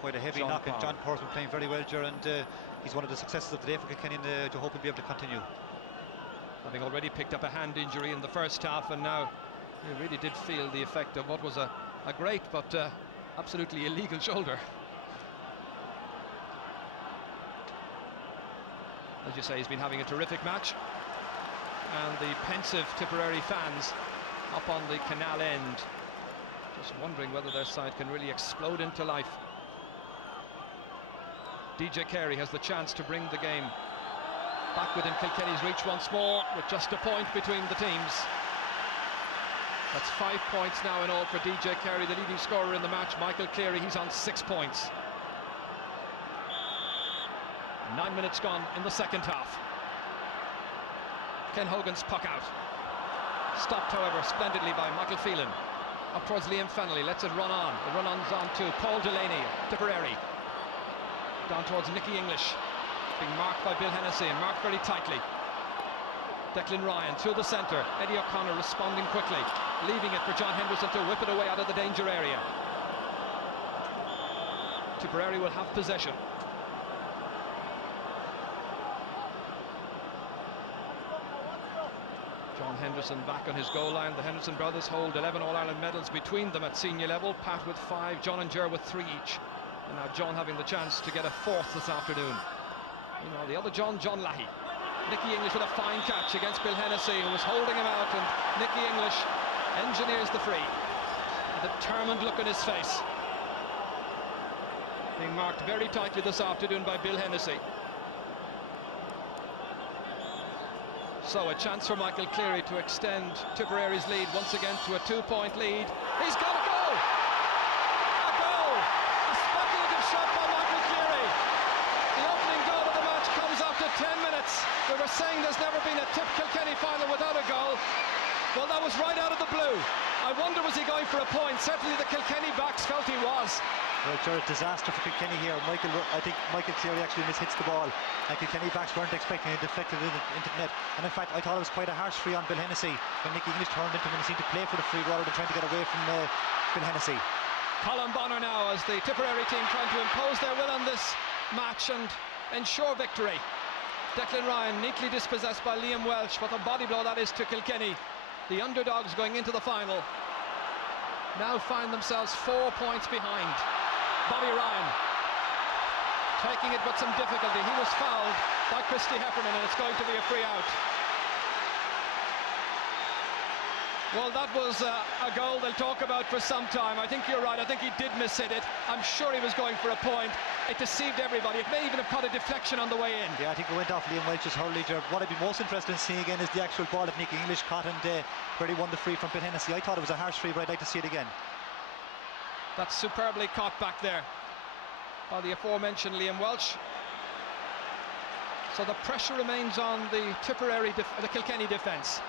Quite a heavy knock, and John Power's been playing very well, Ger, and he's one of the successes of the day for Kilkenny, and to hope he'll be able to continue. Having already picked up a hand injury in the first half, and now he really did feel the effect of what was a great but absolutely illegal shoulder. As you say, he's been having a terrific match, and the pensive Tipperary fans up on the canal end just wondering whether their side can really explode into life. DJ Carey has the chance to bring the game back within Kilkenny's reach once more, with just a point between the teams. That's 5 points now in all for DJ Carey, the leading scorer in the match. Michael Cleary, he's on 6 points. 9 minutes gone in the second half. Ken Hogan's puck out. Stopped, however, splendidly by Michael Phelan. Up towards Liam Fennelly, lets it run on. The run-on's on to Paul Delaney, Tipperary. Down towards Nicky English. Being marked by Bill Hennessy, and marked very tightly. Declan Ryan through the centre. Eddie O'Connor responding quickly, leaving it for John Henderson to whip it away out of the danger area. Tipperary will have possession. John Henderson back on his goal line. The Henderson brothers hold 11 All-Ireland medals between them at senior level. Pat with 5, John and Ger with 3 each. And now John having the chance to get a 4th this afternoon. Meanwhile, the other John Lahey. Nicky English with a fine catch against Bill Hennessy, who was holding him out, and Nicky English engineers the free. A determined look on his face. Being marked very tightly this afternoon by Bill Hennessy. So a chance for Michael Cleary to extend Tipperary's lead once again to a 2-point lead. He's got a goal! A goal! A speculative shot by Michael Cleary. The opening goal of the match comes after 10 minutes. We were saying there's never been a Tip Kilkenny final without a goal. Well, that was right out of the blue. I wonder, was he going for a point? Certainly the Kilkenny backs felt he was. Well, sure, a disaster for Kilkenny here. I think Michael Cleary actually mishits the ball, and Kilkenny backs weren't expecting it, deflected it into the net. And in fact, I thought it was quite a harsh free on Bill Hennessy when Nicky English turned into him, and he seemed to play for the free rather than trying to get away from Bill Hennessy. Colin Bonner now, as the Tipperary team trying to impose their will on this match and ensure victory. Declan Ryan neatly dispossessed by Liam Welsh. What a body blow that is to Kilkenny. The underdogs going into the final now find themselves 4 points behind. Bobby Ryan taking it with some difficulty. He was fouled by Christy Heffernan, and it's going to be a free out. Well, that was a goal they'll talk about for some time. I think you're right. I think he did miss-hit it. I'm sure he was going for a point. It deceived everybody. It may even have caught a deflection on the way in. Yeah, I think it went off Liam Welch's hurley. What I'd be most interested in seeing again is the actual ball that Nicky English caught, and where he won the free from Bill Hennessy. I thought it was a harsh free, but I'd like to see it again. That's superbly caught back there by the aforementioned Liam Welch. So the pressure remains on the the Kilkenny defence.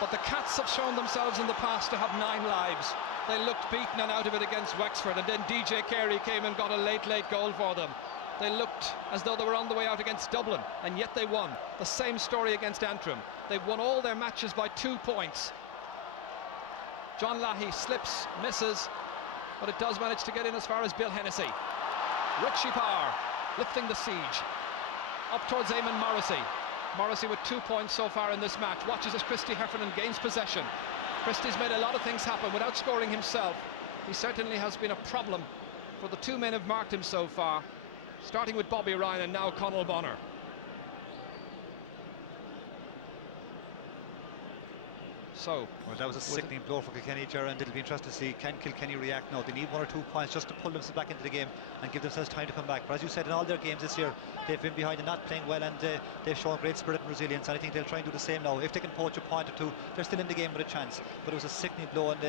But the Cats have shown themselves in the past to have 9 lives. They looked beaten and out of it against Wexford, and then DJ Carey came and got a late goal for them. They looked as though they were on the way out against Dublin, and yet they won. The same story against Antrim. They've won all their matches by 2 points. John Lahey slips, misses, but it does manage to get in as far as Bill Hennessy. Richie Power lifting the siege up towards Eamon Morrissey. Morrissey with 2 points so far in this match. Watches as Christy Heffernan gains possession. Christy's made a lot of things happen without scoring himself. He certainly has been a problem for the 2 men who've marked him so far, starting with Bobby Ryan and now Conall Bonner. So, well, that was a sickening blow for Kilkenny, Gerard, and it'll be interesting to see, can Kilkenny react now? They need 1 or 2 points just to pull themselves back into the game and give themselves time to come back. But as you said, in all their games this year, they've been behind and not playing well, and they've shown great spirit and resilience, and I think they'll try and do the same now. If they can poach a point or 2, they're still in the game with a chance. But it was a sickening blow, and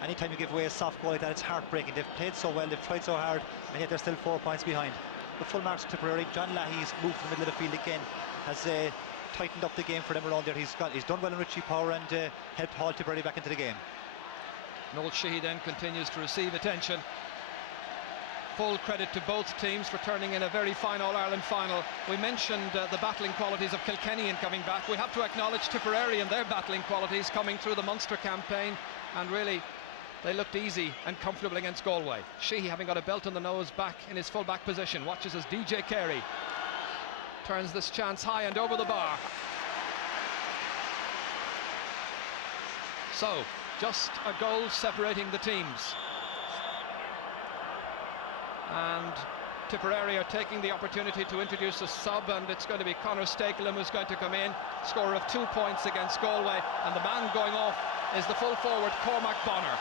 anytime you give away a soft goal like that, it's heartbreaking. They've played so well, they've tried so hard, and yet they're still 4 points behind. But full marks to Tipperary. John Lahey's moved to the middle of the field again, has tightened up the game for them around there. He's done well in Richie Power and helped haul Tipperary back into the game. Noel Sheehy then continues to receive attention. full credit to both teams for turning in a very fine All-Ireland final. We mentioned the battling qualities of Kilkenny in coming back. We have to acknowledge Tipperary and their battling qualities coming through the Munster campaign, and really they looked easy and comfortable against Galway. Sheehy, having got a belt on the nose, back in his full back position, watches as DJ Carey turns this chance high and over the bar. So just a goal separating the teams, and Tipperary are taking the opportunity to introduce a sub, and it's going to be Conor Stakelum who's going to come in, scorer of 2 points against Galway, and the man going off is the full forward Cormac Bonner.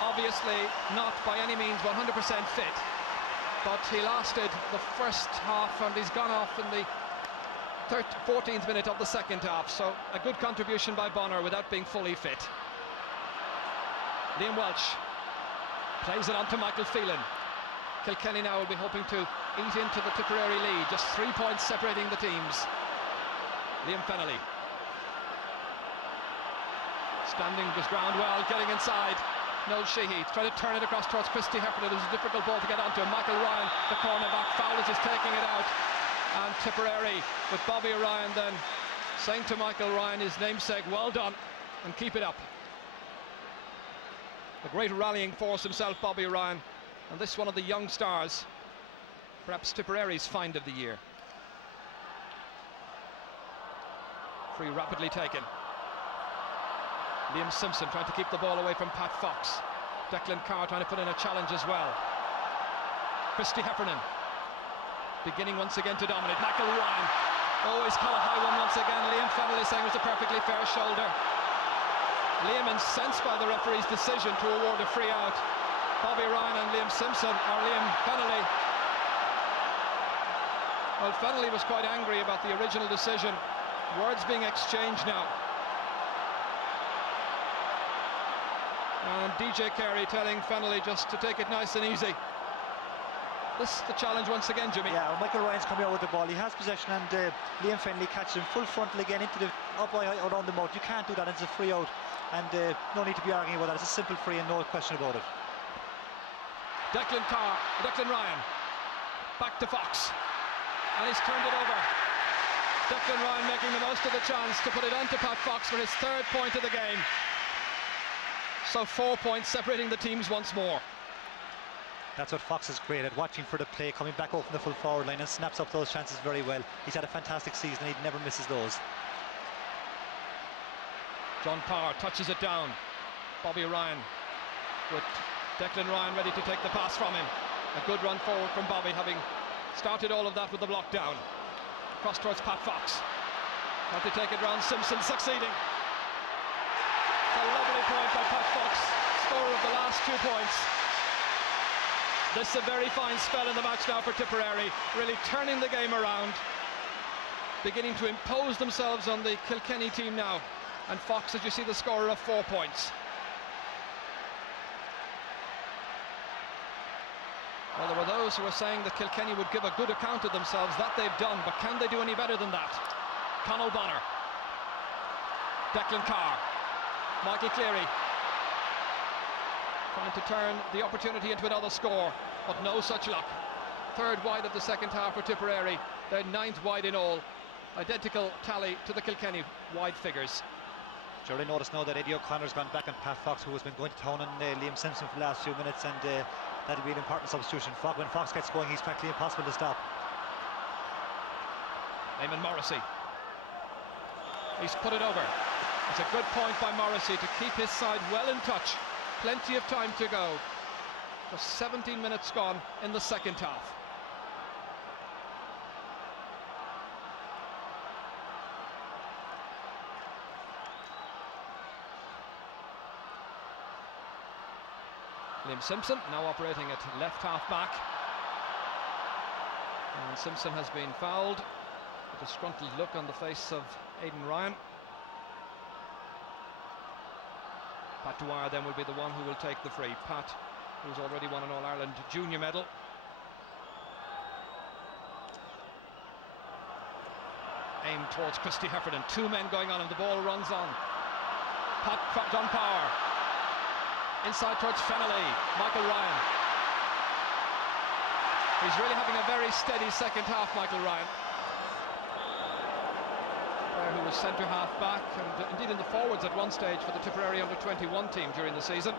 Obviously not by any means 100% fit, but he lasted the first half and he's gone off in the 14th minute of the second half, so a good contribution by Bonner without being fully fit. Liam Welch plays it on to Michael Phelan. Kilkenny now will be hoping to eat into the Tipperary lead, just 3 points separating the teams. Liam Fennelly standing his ground well, getting inside. Noel Sheehy trying to turn it across towards Christy Heffernan. It was a difficult ball to get onto. Michael Ryan, the cornerback, Fowles is taking it out, and Tipperary with Bobby Ryan then saying to Michael Ryan, his namesake, well done and keep it up. A great rallying force himself, Bobby Ryan, and this one of the young stars, perhaps Tipperary's find of the year. Free rapidly taken. Liam Simpson trying to keep the ball away from Pat Fox. Declan Carr trying to put in a challenge as well. Christy Heffernan beginning once again to dominate. Michael Ryan always caught a high one once again. Liam Fennelly saying it was a perfectly fair shoulder. Liam incensed by the referee's decision to award a free out. Bobby Ryan and Liam Simpson, or Liam Fennelly. Well, Fennelly was quite angry about the original decision. Words being exchanged now. And DJ Carey telling Fennelly just to take it nice and easy. This is the challenge once again, Jimmy. Yeah, well, Michael Ryan's coming out with the ball. He has possession, and Liam Fennelly catches him full frontal again into the up around the mouth. You can't do that. It's a free out, and no need to be arguing about that. It's a simple free and no question about it. Declan Ryan back to Fox, and he's turned it over. Declan Ryan making the most of the chance to put it onto Pat Fox for his third point of the game. So 4 points separating the teams once more. That's what Fox is great at, watching for the play, coming back over the full forward line and snaps up those chances very well. He's had a fantastic season, he never misses those. John Power touches it down. Bobby Ryan with Declan Ryan ready to take the pass from him. A good run forward from Bobby, having started all of that with the block down. Cross towards Pat Fox. Trying to take it round, Simpson succeeding. A lovely point by Pat Fox, scorer of the last 2 points. This is a very fine spell in the match now for Tipperary, really turning the game around, beginning to impose themselves on the Kilkenny team now. And Fox, as you see, the scorer of 4 points. Well, there were those who were saying that Kilkenny would give a good account of themselves. That they've done, but can they do any better than that? Conor Bonner, Declan Carr, Michael Cleary trying to turn the opportunity into another score, but no such luck. Third wide of the second half for Tipperary, their 9th wide in all. Identical tally to the Kilkenny wide figures. Sure, I noticed now that Eddie O'Connor's gone back on Pat Fox, who has been going to town on Liam Simpson for the last few minutes, and that'll be an important substitution. When Fox gets going, he's practically impossible to stop. Eamon Morrissey, he's put it over. It's a good point by Morrissey to keep his side well in touch. Plenty of time to go. Just 17 minutes gone in the second half. Liam Simpson now operating at left half back. And Simpson has been fouled. A disgruntled look on the face of Aidan Ryan. Pat Dwyer then will be the one who will take the free. Pat, who's already won an All-Ireland junior medal. Aimed towards Christy Heffernan. 2 men going on and the ball runs on. John Power. Inside towards Fennelly. Michael Ryan. He's really having a very steady second half, Michael Ryan. Player who was centre half back and indeed in the forwards at one stage for the Tipperary under-21 team during the season.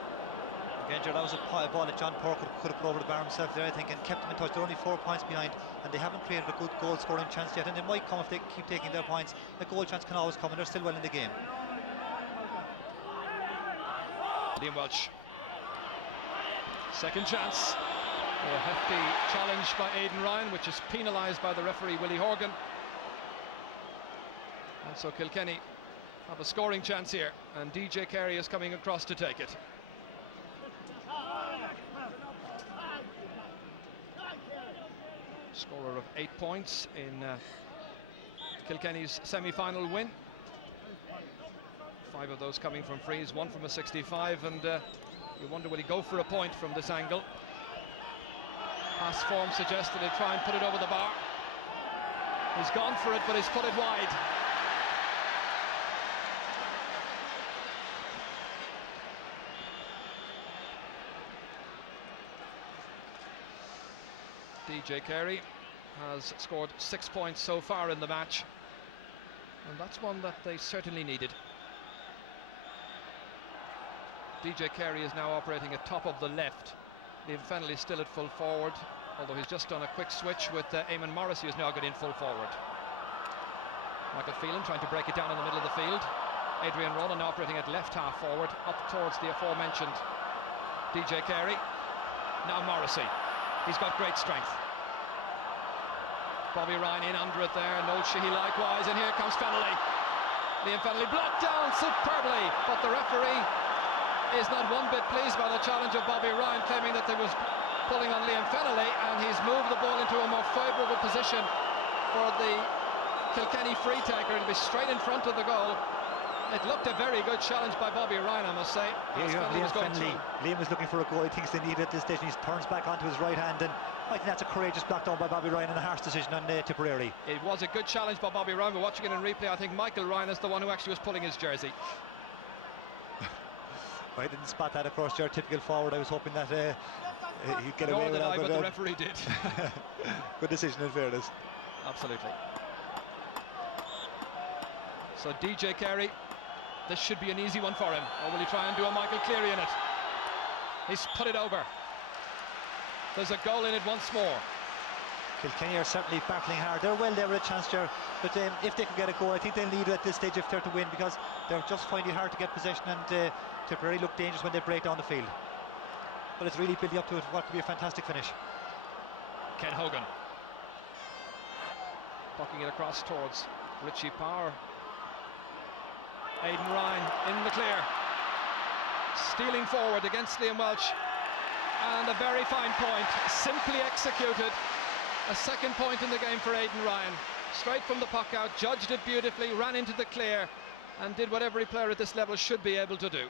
Again, that was a ball that John Pork could have put over the bar himself there, I think, and kept them in touch. They're only 4 points behind, and they haven't created a good goal scoring chance yet, and it might come if they keep taking their points. A goal chance can always come, and they're still well in the game. Liam Welch. Second chance. A hefty challenge by Aidan Ryan, which is penalised by the referee Willie Horgan. And so Kilkenny have a scoring chance here, and DJ Carey is coming across to take it. Scorer of 8 points in Kilkenny's semi-final win. 5 of those coming from frees, 1 from a 65, and you wonder will he go for a point from this angle. Pass form suggested he'd try and put it over the bar. He's gone for it, but he's put it wide. DJ Carey has scored 6 points so far in the match, and that's one that they certainly needed. DJ Carey is now operating at top of the left. Liam Fennelly still at full forward, although he's just done a quick switch with Eamon Morrissey, who's now got in full forward. Michael Phelan trying to break it down in the middle of the field. Adrian Ronan operating at left half forward, up towards the aforementioned DJ Carey. Now Morrissey. He's got great strength. Bobby Ryan in under it there, Noel Sheehy likewise, and here comes Fennelly. Liam Fennelly blocked down superbly, but the referee is not one bit pleased by the challenge of Bobby Ryan, claiming that there was pulling on Liam Fennelly, and he's moved the ball into a more favourable position for the Kilkenny free taker. It'll be straight in front of the goal. It looked a very good challenge by Bobby Ryan, I must say. Liam was looking for a goal he thinks they need at this stage, and he turns back onto his right hand, and I think that's a courageous block down by Bobby Ryan and a harsh decision on Tipperary. It was a good challenge by Bobby Ryan, but watching it in replay, I think Michael Ryan is the one who actually was pulling his jersey. I didn't spot that, of course. Your typical forward. I was hoping that he'd get away with that. But the referee did. Good decision, in fairness. Absolutely. So DJ Carey, this should be an easy one for him. Or will he try and do a Michael Cleary in it? He's put it over. There's a goal in it once more. Kilkenny are certainly battling hard. They're well there with a chance there, but if they can get a goal, I think they'll need it at this stage if they're to win, because they're just finding it hard to get possession, and Tipperary look dangerous when they break down the field. But it's really building up to it, what could be a fantastic finish. Ken Hogan bucking it across towards Richie Power. Aidan Ryan in the clear, stealing forward against Liam Welch, and a very fine point, simply executed. A second point in the game for Aidan Ryan. Straight from the puck out, judged it beautifully, ran into the clear, and did what every player at this level should be able to do.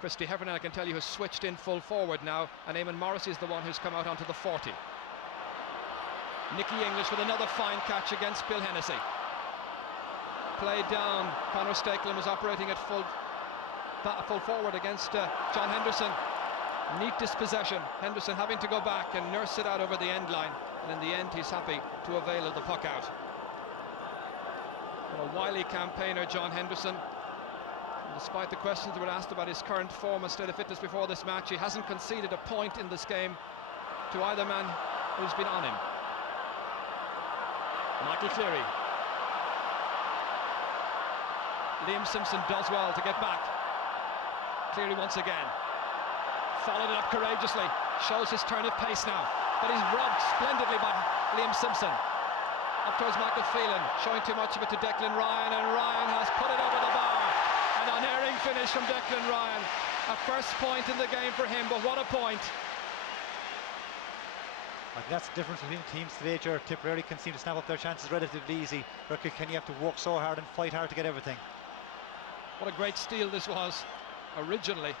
Christy Heffernan, I can tell you, has switched in full forward now, and Eamon Morrissey is the one who's come out onto the 40. Nicky English with another fine catch against Bill Hennessy. Played down. Conor Stakelin was operating at full forward against John Henderson. Neat dispossession. Henderson having to go back and nurse it out over the end line, and in the end he's happy to avail of the puck out. What a wily campaigner, John Henderson. And despite the questions that were asked about his current form and state of fitness before this match, he hasn't conceded a point in this game to either man who's been on him. Michael Cleary. Liam Simpson does well to get back. Cleary once again. Followed it up courageously. Shows his turn of pace now. But he's robbed splendidly by Liam Simpson. Up towards Michael Phelan. Showing too much of it to Declan Ryan. And Ryan has put it over the bar. An unerring finish from Declan Ryan. A first point in the game for him. But what a point. I think that's the difference between teams today. Tipperary can seem to snap up their chances relatively easy. Where Kilkenny have to work so hard and fight hard to get everything. What a great steal this was originally.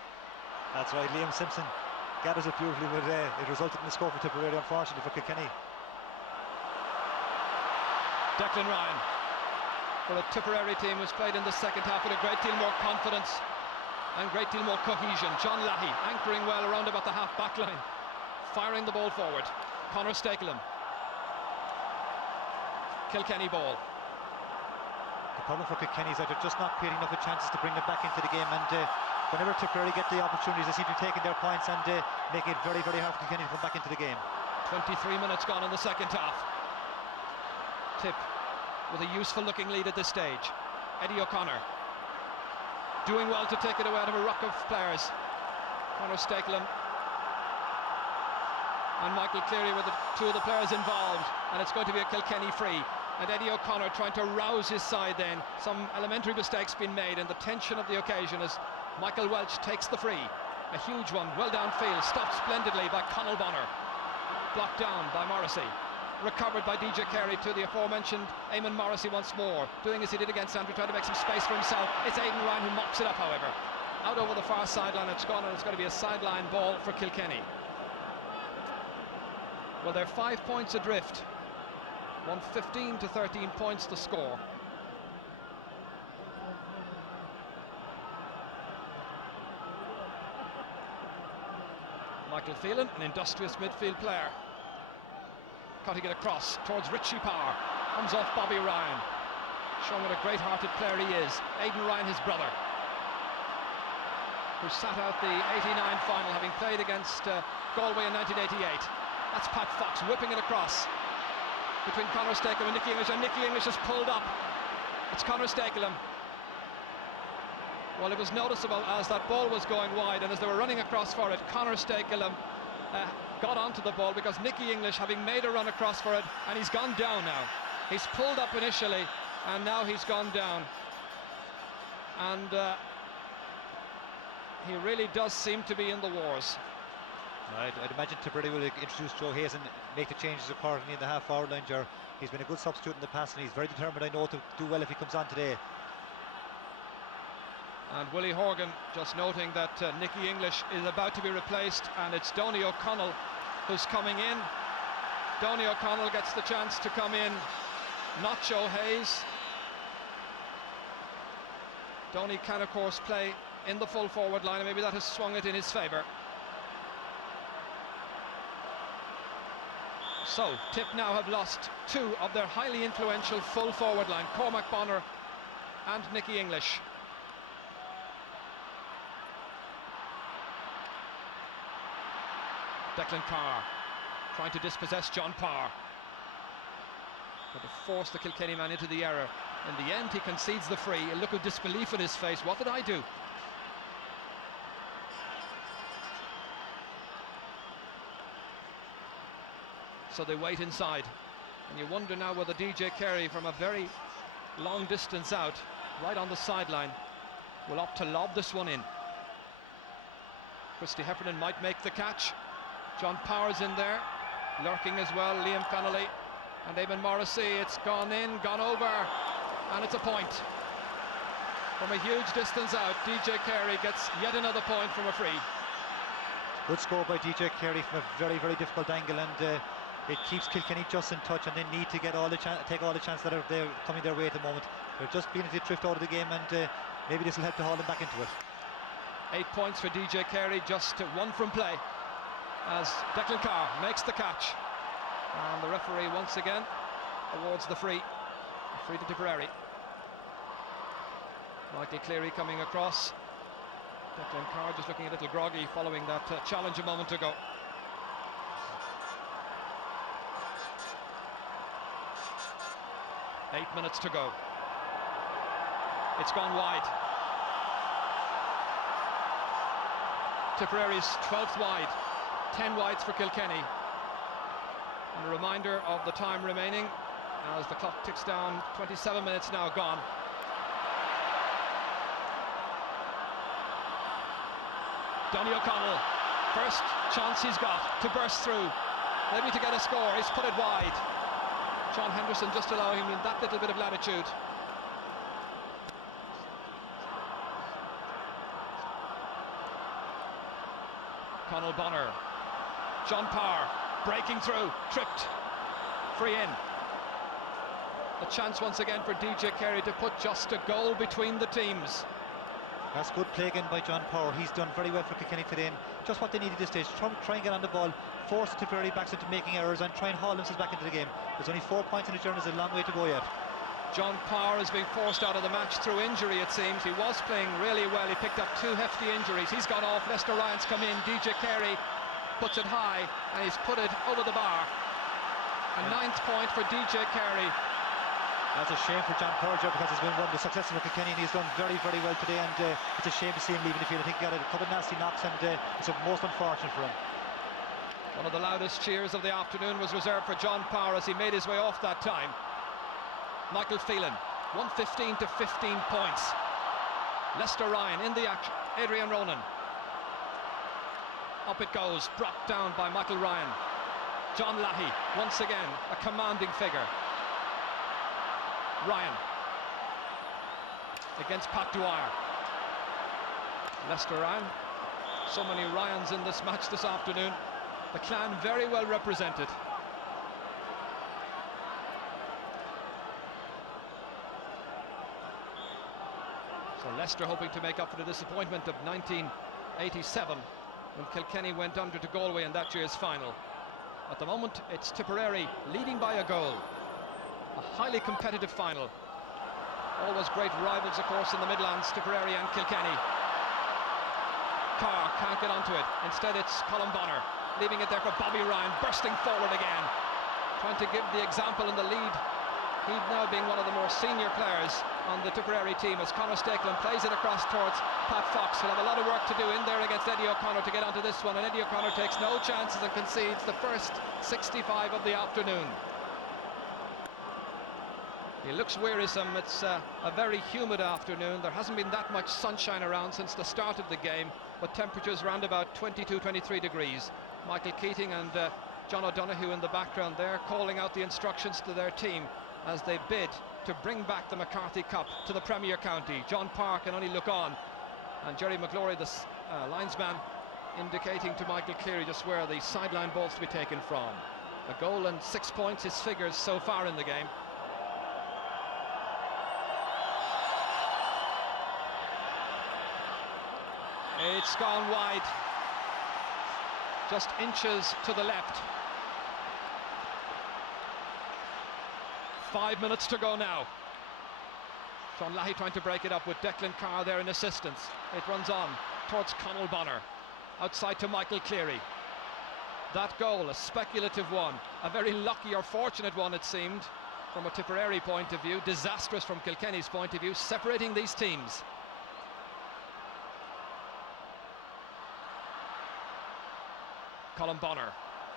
That's right, Liam Simpson gathers it beautifully, but it resulted in a score for Tipperary, unfortunately, for Kilkenny. Declan Ryan for a Tipperary team was played in the second half with a great deal more confidence and great deal more cohesion. John Lahey anchoring well around about the half back line. firing the ball forward. Conor Stakelum. Kilkenny ball. The problem for Kilkenny is that they're just not creating enough chances to bring them back into the game, and whenever Tipperary get the opportunities, they seem to be taking their points and making it very, very hard for Kilkenny to come back into the game. 23 minutes gone in the second half. Tip with a useful looking lead at this stage. Eddie O'Connor doing well to take it away out of a ruck of players. Conor Stakelum and Michael Cleary were the two of the players involved, and it's going to be a Kilkenny free. And Eddie O'Connor trying to rouse his side then. Some elementary mistakes being made in the tension of the occasion as Michael Welch takes the free. A huge one, well downfield, stopped splendidly by Conal Bonner. Blocked down by Morrissey. Recovered by DJ Carey to the aforementioned Eamon Morrissey once more. Doing as he did against Andrew, trying to make some space for himself. It's Aidan Ryan who mops it up, however. Out over the far sideline, it's gone, and it's going to be a sideline ball for Kilkenny. Well, they're 5 points adrift. 15 to 13 points to score. Michael Phelan, an industrious midfield player, cutting it across towards Richie Power. Comes off Bobby Ryan, showing what a great-hearted player he is. Aidan Ryan, his brother, who sat out the 89 final, having played against Galway in 1988. That's Pat Fox whipping it across between Conor Stakelum and Nicky English, and Nicky English is pulled up. It's Conor Stakelum. Well, it was noticeable as that ball was going wide, and as they were running across for it, Conor Stakelum got onto the ball because Nicky English, having made a run across for it, and he's gone down now. He's pulled up initially, and now he's gone down. And he really does seem to be in the wars. I'd imagine Tipperary will introduce Joe Hayes and make the changes accordingly in the half-hour line. He's been a good substitute in the past, and he's very determined, I know, to do well if he comes on today. And Willie Horgan just noting that Nicky English is about to be replaced, and it's Donny O'Connell who's coming in. Donny O'Connell gets the chance to come in, not Joe Hayes. Donny can, of course, play in the full forward line, and maybe that has swung it in his favour. So, Tip now have lost two of their highly influential full forward line, Cormac Bonner and Nicky English. Declan Carr trying to dispossess John Parr, but to force the Kilkenny man into the error. In the end, he concedes the free. A look of disbelief in his face. What did I do? So they wait inside, and you wonder now whether DJ Carey, from a very long distance out, right on the sideline, will opt to lob this one in. Christy Heffernan might make the catch. John Power's in there, lurking as well. Liam Fennelly and Eamon Morrissey. It's gone in, gone over, and it's a point. From a huge distance out, DJ Carey gets yet another point from a free. Good score by DJ Carey from a very, very difficult angle, and it keeps Kilkenny just in touch, and they need to get take all the chances that are there coming their way at the moment. They're just beginning to drift out of the game, and maybe this will help to haul them back into it. 8 points for DJ Carey, just one from play, as Declan Carr makes the catch, and the referee once again awards the free to Tipperary. Michael Cleary coming across. Declan Carr just looking a little groggy following that challenge a moment ago. Eight minutes to go. It's gone wide. Tipperary's 12th wide, 10 wides for Kilkenny. And a reminder of the time remaining as the clock ticks down. 27 minutes now gone. Donny O'Connell, first chance he's got to burst through, maybe to get a score. He's put it wide. John Henderson just allowing him that little bit of latitude. Conal Bonner, John Parr breaking through, tripped, free in. A chance once again for DJ Carey to put just a goal between the teams. That's good play again by John Power. He's done very well for Kilkenny today, and just what they need at this stage. Try and get on the ball, force Tipperary backs into making errors, and try and haul themselves back into the game. There's only 4 points in the journey. There's a long way to go yet. John Power has been forced out of the match through injury, it seems. He was playing really well. He picked up 2 hefty injuries. He's gone off. Lester Ryan's come in. DJ Carey puts it high, and he's put it over the bar. A 9th point for DJ Carey. That's a shame for John Power, because he's been one of the successes for Kilkenny, and he's done very, very well today, and it's a shame to see him leaving the field. I think he got a couple of nasty knocks, and it's most unfortunate for him. One of the loudest cheers of the afternoon was reserved for John Power as he made his way off that time. Michael Phelan, 115 to 15 points. Lester Ryan in the action. Adrian Ronan. Up it goes, brought down by Michael Ryan. John Lahey, once again, a commanding figure. Ryan against Pat Dwyer. Lester Ryan. So many Ryans in this match this afternoon. The clan very well represented. So Leicester hoping to make up for the disappointment of 1987 when Kilkenny went under to Galway in that year's final. At the moment it's Tipperary leading by a goal. A highly competitive final. Always great rivals, of course, in the Midlands, Tipperary and Kilkenny. Carr can't get onto it. Instead it's Colin Bonner leaving it there for Bobby Ryan, bursting forward again, trying to give the example in the lead. He now being one of the more senior players on the Tipperary team as Conor Stakelin plays it across towards Pat Fox. He'll have a lot of work to do in there against Eddie O'Connor to get onto this one, and Eddie O'Connor takes no chances and concedes the first 65 of the afternoon. He looks wearisome. It's a very humid afternoon. There hasn't been that much sunshine around since the start of the game, but temperatures around about 22-23 degrees. Michael Keating and John O'Donoghue in the background there calling out the instructions to their team as they bid to bring back the McCarthy Cup to the Premier County. John Parr can only look on, and Jerry McGlory, the linesman, indicating to Michael Cleary just where the sideline ball's to be taken from. A goal and 6 points, his figures so far in the game. It's gone wide, just inches to the left. 5 minutes to go now. John Lahey trying to break it up with Declan Carr there in assistance. It runs on towards Conal Bonner, outside to Michael Cleary. That goal, a speculative one, a very lucky or fortunate one it seemed from a Tipperary point of view, disastrous from Kilkenny's point of view, separating these teams. Colin Bonner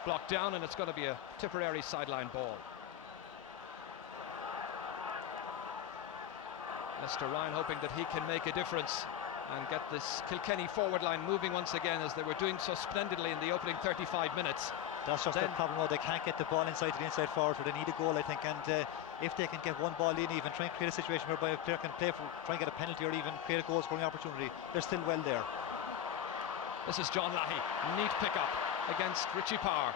blocked down, and it's going to be a Tipperary sideline ball. Lester Ryan hoping that he can make a difference and get this Kilkenny forward line moving once again, as they were doing so splendidly in the opening 35 minutes. That's just the problem, though. They can't get the ball inside to the inside forward, they need a goal, I think, and if they can get one ball in, even try and create a situation whereby a player can play for, try and get a penalty or even create a goal scoring opportunity, they're still well there. This is John Lahey, neat pick-up against Richie Power.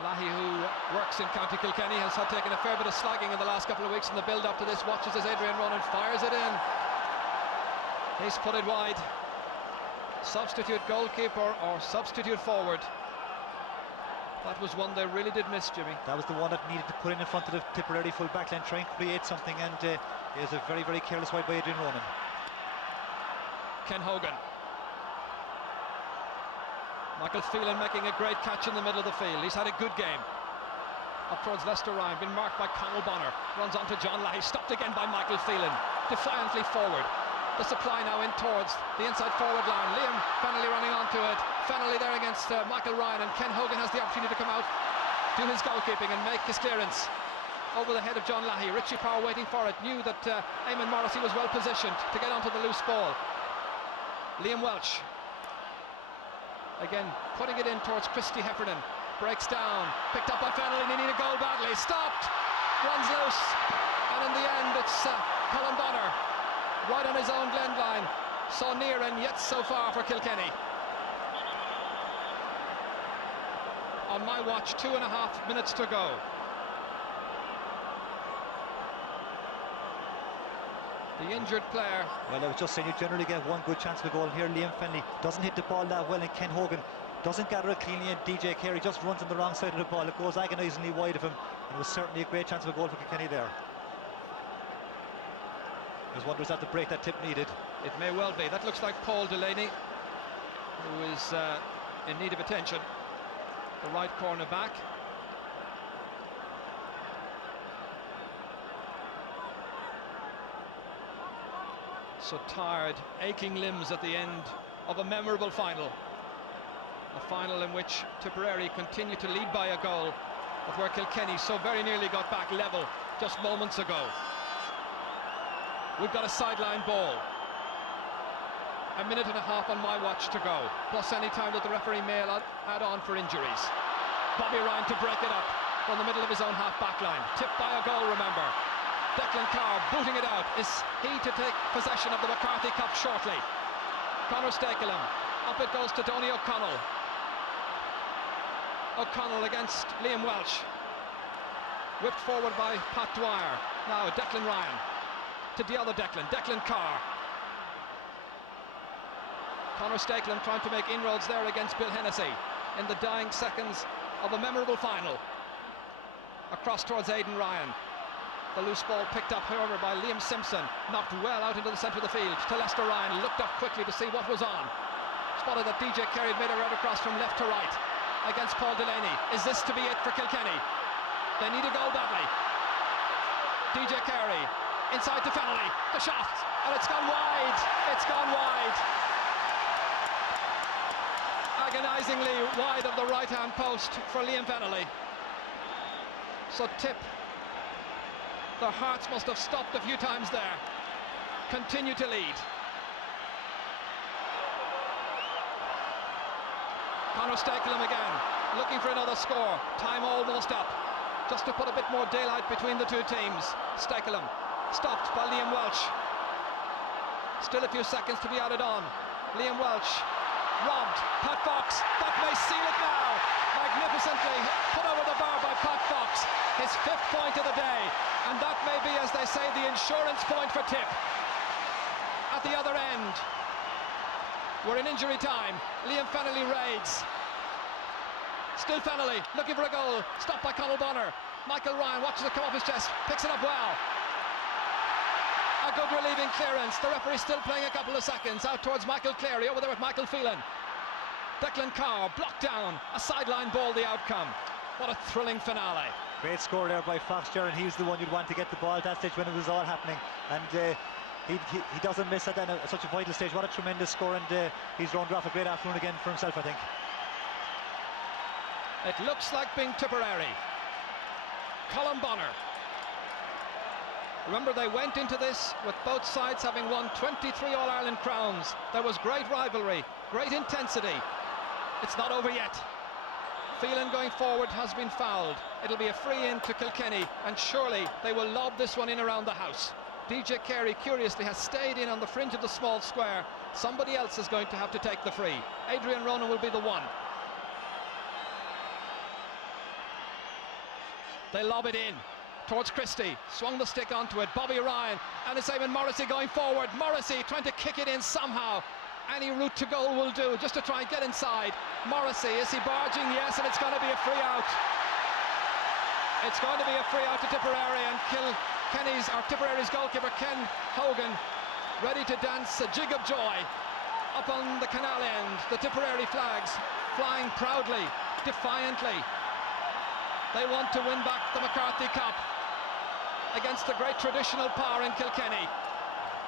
Lahey, who works in County Kilkenny, has taken a fair bit of slagging in the last couple of weeks in the build-up to this. Watches as Adrian Ronan fires it in. He's put it wide. Substitute goalkeeper or substitute forward. That was one they really did miss, Jimmy. That was the one that needed to put in front of the Tipperary full back line, try and create something, and it was a very, very careless wide by Adrian Ronan. Ken Hogan. Michael Phelan making a great catch in the middle of the field. He's had a good game. Up towards Lester Ryan, been marked by Conal Bonner. Runs on to John Lahey, stopped again by Michael Phelan. Defiantly forward. The supply now in towards the inside forward line. Liam Fennelly running onto it. Fennelly there against Michael Ryan, and Ken Hogan has the opportunity to come out, do his goalkeeping and make his clearance over the head of John Lahey. Richie Power waiting for it, knew that Eamon Morrissey was well positioned to get onto the loose ball. Liam Welch again putting it in towards Christy Heffernan, breaks down, picked up by Fennelly, and he needed a goal badly, stopped, runs loose, and in the end it's Colin Bonner right on his own Glen line, so near and yet so far for Kilkenny. On my watch, 2.5 minutes to go. The injured player. Well, I was just saying, you generally get one good chance of a goal here. Liam Fennelly doesn't hit the ball that well, and Ken Hogan doesn't gather it cleanly, and DJ Carey just runs on the wrong side of the ball. It goes agonisingly wide of him, and it was certainly a great chance of a goal for Kilkenny there. I was wondering, was that the break that Tip needed? It may well be. That looks like Paul Delaney, who is in need of attention. The right corner back. So tired, aching limbs at the end of a memorable final. A final in which Tipperary continued to lead by a goal, but where Kilkenny so very nearly got back level just moments ago. We've got a sideline ball. A minute and a half on my watch to go, plus any time that the referee may add on for injuries. Bobby Ryan to break it up from the middle of his own half-back line. Tipped by a goal, remember. Declan Carr booting it out. Is he to take possession of the McCarthy Cup shortly? Conor Stakelum. Up it goes to Donny O'Connell. O'Connell against Liam Welsh. Whipped forward by Pat Dwyer. Now Declan Ryan to the other Declan. Declan Carr. Conor Stakelum trying to make inroads there against Bill Hennessy in the dying seconds of a memorable final. Across towards Aidan Ryan. The loose ball picked up, however, by Liam Simpson. Knocked well out into the centre of the field to Lester Ryan. Looked up quickly to see what was on. Spotted that DJ Carey had made a route across from left to right against Paul Delaney. Is this to be it for Kilkenny? They need a goal badly. DJ Carey inside to Fennelly. The shot, and it's gone wide. It's gone wide. Agonisingly wide of the right-hand post for Liam Fennelly. So Tip, their hearts must have stopped a few times there. Continue to lead. Conor Stakelum again, looking for another score. Time almost up. Just to put a bit more daylight between the two teams. Stakelum stopped by Liam Welsh. Still a few seconds to be added on. Liam Welsh robbed. Pat Fox, that may seal it now. Magnificently put over the bar by Pat Fox. His 5th point of the day, and that may be, as they say, the insurance point for Tip. At the other end, we're in injury time. Liam Fennelly raids. Still Fennelly looking for a goal. Stopped by Conal Bonner. Michael Ryan watches it come off his chest, picks it up well. A good relieving clearance. The referee still playing a couple of seconds out towards Michael Cleary, over there with Michael Phelan. Declan Carr blocked down. A sideline ball, the outcome. What a thrilling finale. Great score there by Fox, Jaron. He was the one you'd want to get the ball at that stage when it was all happening, and he doesn't miss at such a vital stage. What a tremendous score, and he's rounded off a great afternoon again for himself, I think. It looks like being Tipperary. Colm Bonner. Remember, they went into this with both sides having won 23 All-Ireland crowns. There was great rivalry, great intensity. It's not over yet. Phelan going forward has been fouled. It'll be a free in to Kilkenny, and surely they will lob this one in around the house. DJ Carey, curiously, has stayed in on the fringe of the small square. Somebody else is going to have to take the free. Adrian Ronan will be the one. They lob it in towards Christy. Swung the stick onto it. Bobby Ryan, and it's Eamon Morrissey going forward. Morrissey trying to kick it in somehow. Any route to goal will do, just to try and get inside. Morrissey, is he barging? Yes, and it's going to be a free out. It's going to be a free out to Tipperary, and Tipperary's goalkeeper Ken Hogan ready to dance a jig of joy up on the canal end. The Tipperary flags flying proudly, defiantly. They want to win back the McCarthy Cup against the great traditional power in Kilkenny.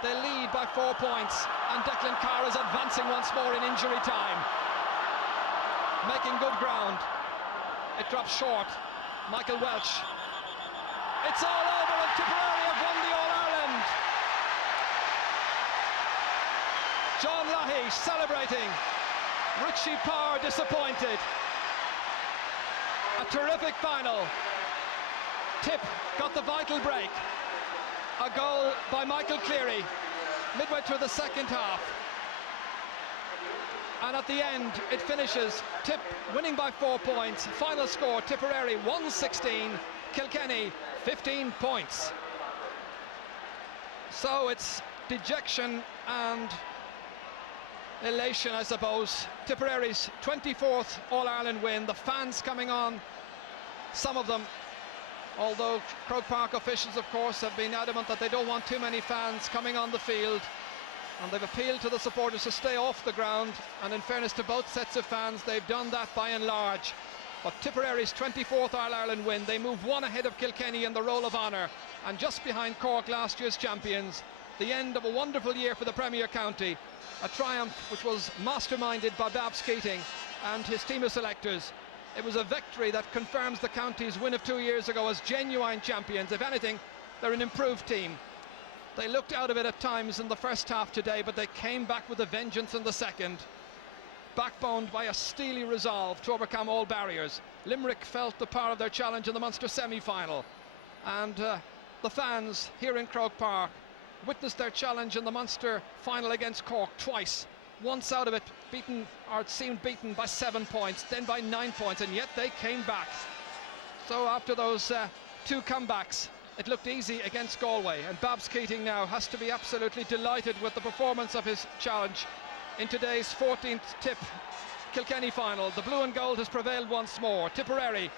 They lead by 4 points, and Declan Carr is advancing once more in injury time, making good ground. It drops short. Michael Welch. It's all over, and Tipperary have won the All-Ireland. John Lahey celebrating. Richie Power disappointed. A terrific final. Tip got the vital break. A goal by Michael Cleary midway through the second half. And at the end, it finishes Tip winning by 4 points. Final score, Tipperary 116, Kilkenny 15 points. So it's dejection and elation, I suppose. Tipperary's 24th All-Ireland win. The fans coming on, some of them, although Croke Park officials, of course, have been adamant that they don't want too many fans coming on the field, and they've appealed to the supporters to stay off the ground, and in fairness to both sets of fans, they've done that by and large. But Tipperary's 24th All-Ireland win, they move one ahead of Kilkenny in the roll of honour, and just behind Cork, last year's champions. The end of a wonderful year for the Premier County, a triumph which was masterminded by Babs Keating and his team of selectors. It was a victory that confirms the county's win of 2 years ago as genuine champions. If anything, they're an improved team. They looked out of it at times in the first half today, but they came back with a vengeance in the second, backboned by a steely resolve to overcome all barriers. Limerick felt the power of their challenge in the Munster semi-final, and the fans here in Croke Park witnessed their challenge in the Munster final against Cork twice. Once out of it, beaten, or it seemed beaten by 7 points, then by 9 points, and yet they came back. So after those two comebacks, it looked easy against Galway, and Babs Keating now has to be absolutely delighted with the performance of his challenge in today's 14th Tip Kilkenny final. The blue and gold has prevailed once more. Tipperary,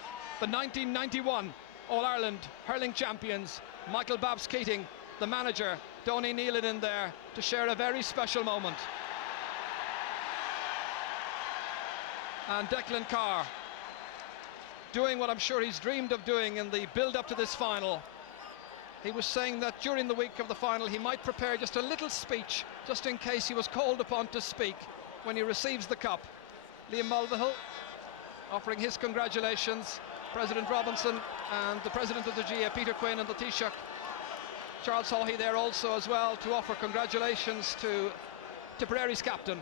the 1991 All-Ireland hurling champions. Michael Babs Keating, the manager, Donny Nealon in there to share a very special moment. And Declan Carr doing what I'm sure he's dreamed of doing in the build-up to this final. He was saying that during the week of the final he might prepare just a little speech, just in case he was called upon to speak when he receives the cup. Liam Mulvihill offering his congratulations, President Robinson and the President of the GA, Peter Quinn, and the Taoiseach, Charles Haughey, there also as well to offer congratulations to Tipperary's captain.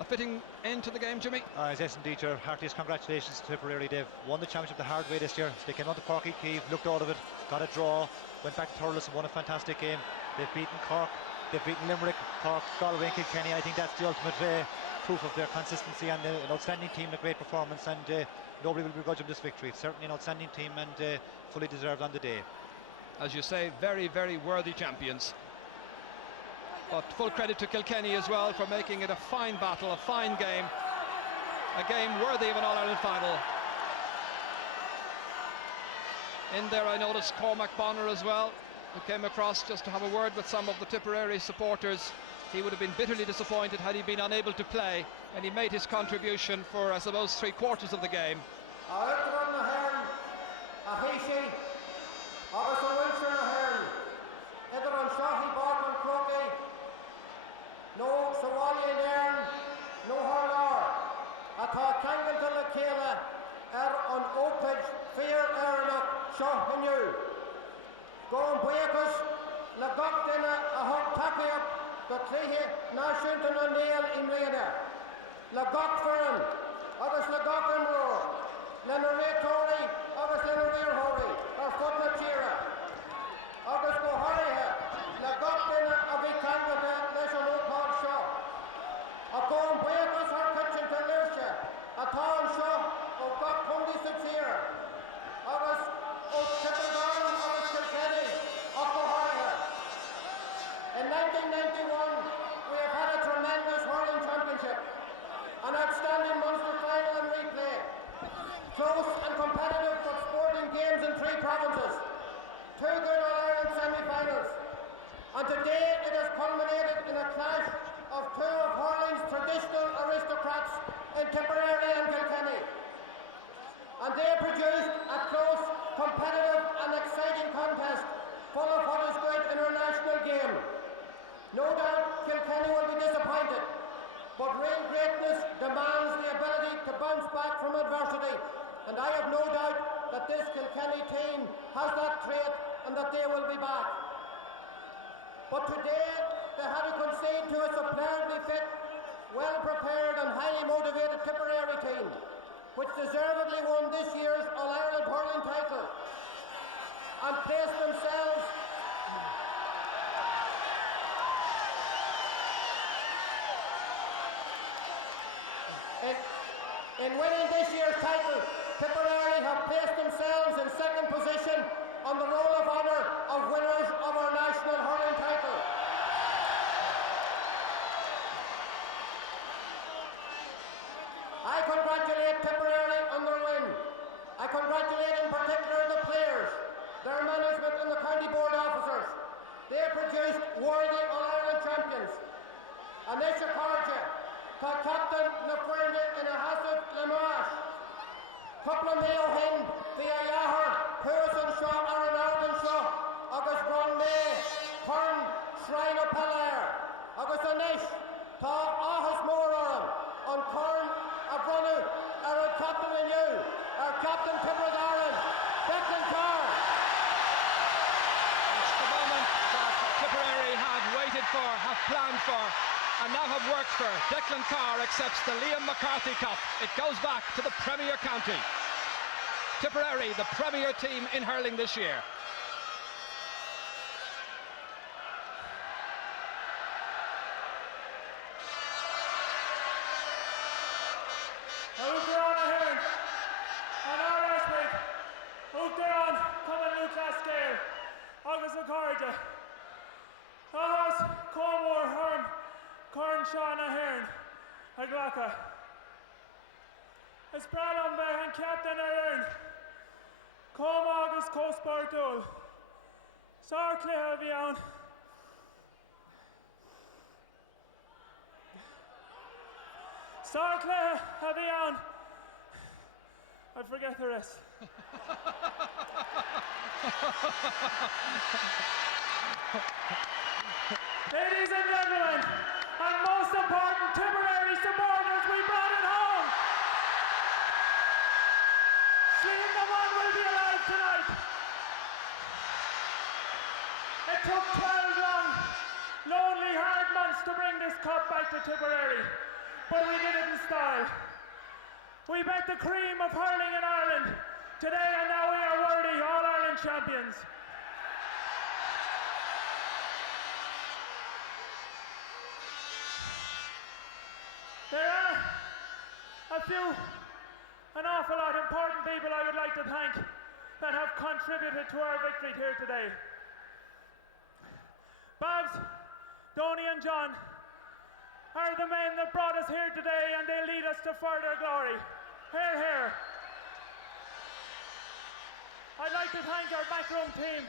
A fitting end to the game, Jimmy? Yes, indeed, your heartiest congratulations to Tipperary. They've won the championship the hard way this year. They came on to Corky Keeve, looked out of it, got a draw, went back to Thurles and won a fantastic game. They've beaten Cork, they've beaten Limerick, Cork, Galway and Kilkenny. I think that's the ultimate proof of their consistency and an outstanding team, a great performance, and nobody will begrudge them this victory. It's certainly an outstanding team and fully deserved on the day. As you say, very, very worthy champions. But full credit to Kilkenny as well for making it a fine battle, a fine game, a game worthy of an All-Ireland final. In there I noticed Cormac Bonner as well, who came across just to have a word with some of the Tipperary supporters. He would have been bitterly disappointed had he been unable to play, and he made his contribution for, I suppose, 3/4 of the game. No Sawali Nairn, no Harlar. Atá Kangan to the Kayla, on Oakage, Fear Ernock, Shaw Hinu. Going Buyakus, Lagokdina, a hot Takiak, the Clehe, Nashunton O'Neill in Rena. Lagokferan, others Lagokan Roar, Leonore Tori, others Leonore Hori, or Footna Chira. Others go Hariha, Lagokdina, a big Kangana, Lesson Oakard Shaw. A going Buyakus, her kitchen to Lirsha, a town Shaw, of God Kundi Sitsir. Others, Tipperary, others Kilkenny, of go Hariha. In 1991, we have had a tremendous hurling championship, an outstanding Munster final and replay, close and competitive but sporting games in 3 provinces, 2 good All-Ireland semi-finals, and today it has culminated in a clash of 2 of hurling's traditional aristocrats in Tipperary and Kilkenny, and they produced a close, competitive and exciting contest full of what is good international game. No doubt Kilkenny will be disappointed, but real greatness demands the ability to bounce back from adversity, and I have no doubt that this Kilkenny team has that trait and that they will be back. But today they had to concede to a superbly fit, well-prepared and highly motivated Tipperary team, which deservedly won this year's All-Ireland hurling title and placed themselves in winning this year's title. Tipperary have placed themselves in 2nd position on the roll of honour of winners of our national hurling title. I congratulate Tipperary on their win. I congratulate in particular the players, their management and the county board officers. They produced worthy All-Ireland champions. And they Shakarja, to Captain Nafrende in a Hassett Lamash, Couple Mayo Hind, the Ayahar, Pearson Shaw, Aaron Arden Shaw, August Ron May, Kern, Shrine of Palair, August Anish, Ta Ahas Moran, on Kern, Abronu, our Captain and you, our Captain Tipperary Aaron, Declan Carr. It's the moment that Tipperary have waited for, have planned for, and now have worked for. Declan Carr accepts the Liam McCarthy Cup. It goes back to the Premier County. Tipperary, the Premier team in hurling this year. Out there on a hand, on our aspect, out there on, coming out last scale, August McCarthy, Ahas, Cormor, Herm, Corn Sean Ahern, Aglaka, Espralon Behan, Captain Ahern, Com August Cosport Duel, Sarkle Havion, Sarkle Havion, I forget the rest. Ladies and gentlemen, and most important, Tipperary supporters, we brought it home. Seeing the one will be alive tonight. It took 12 long, lonely, hard months to bring this cup back to Tipperary, but we did it in style. We bet the cream of hurling in Ireland today, and now we are worthy All-Ireland champions. There are an awful lot of important people I would like to thank that have contributed to our victory here today. Babs, Donny and John are the men that brought us here today, and they lead us to further glory. Hear, hear. I'd like to thank our backroom team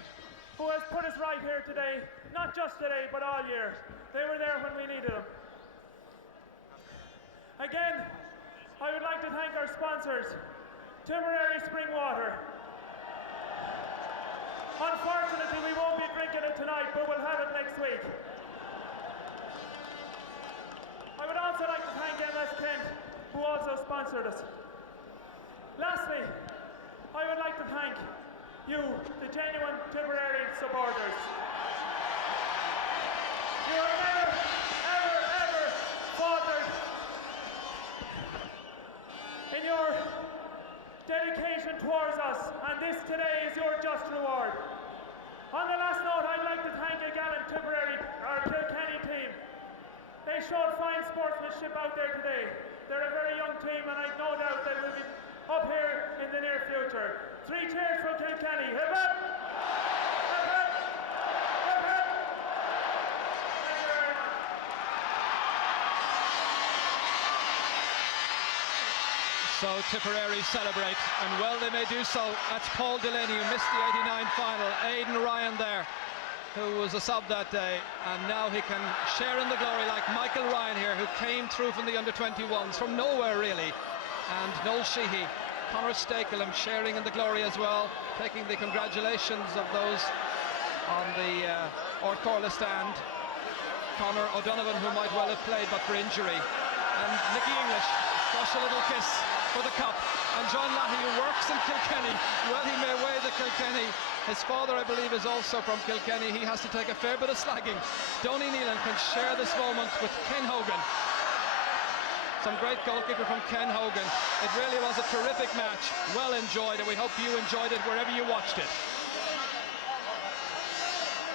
who has put us right here today, not just today, but all year. They were there when we needed them. Again, I would like to thank our sponsors, Tipperary Spring Water. Unfortunately, we won't be drinking it tonight, but we'll have it next week. I would also like to thank MS Kent, who also sponsored us. Lastly, I would like to thank you, the genuine Tipperary supporters. You have never, ever, ever faltered in your dedication towards us, and this today is your just reward. On the last note, I'd like to thank a gallant Tipperary, our Kilkenny team. They showed fine sportsmanship out there today. They're a very young team, and I've no doubt they will be up here in the near future. 3 cheers for Kilkenny. Hip hip! Hip hip! Hip hip! Thank you very much. So Tipperary celebrate, and well they may do so. That's Paul Delaney, who missed the 89 final. Aidan Ryan there, who was a sub that day, and now he can share in the glory like Michael Ryan here, who came through from the under-21s from nowhere really. And Noel Sheehy, Conor Stakelum sharing in the glory as well, taking the congratulations of those on the Ort Corla stand. Conor O'Donovan, who might well have played but for injury, and Nicky English, just a little kiss for the cup. And John Lahey, who works in Kilkenny, well he may weigh the Kilkenny. His father, I believe, is also from Kilkenny. He has to take a fair bit of slagging. Donny Nealon can share this moment with Ken Hogan. Some great goalkeeper from Ken Hogan. It really was a terrific match, well enjoyed, and we hope you enjoyed it wherever you watched it.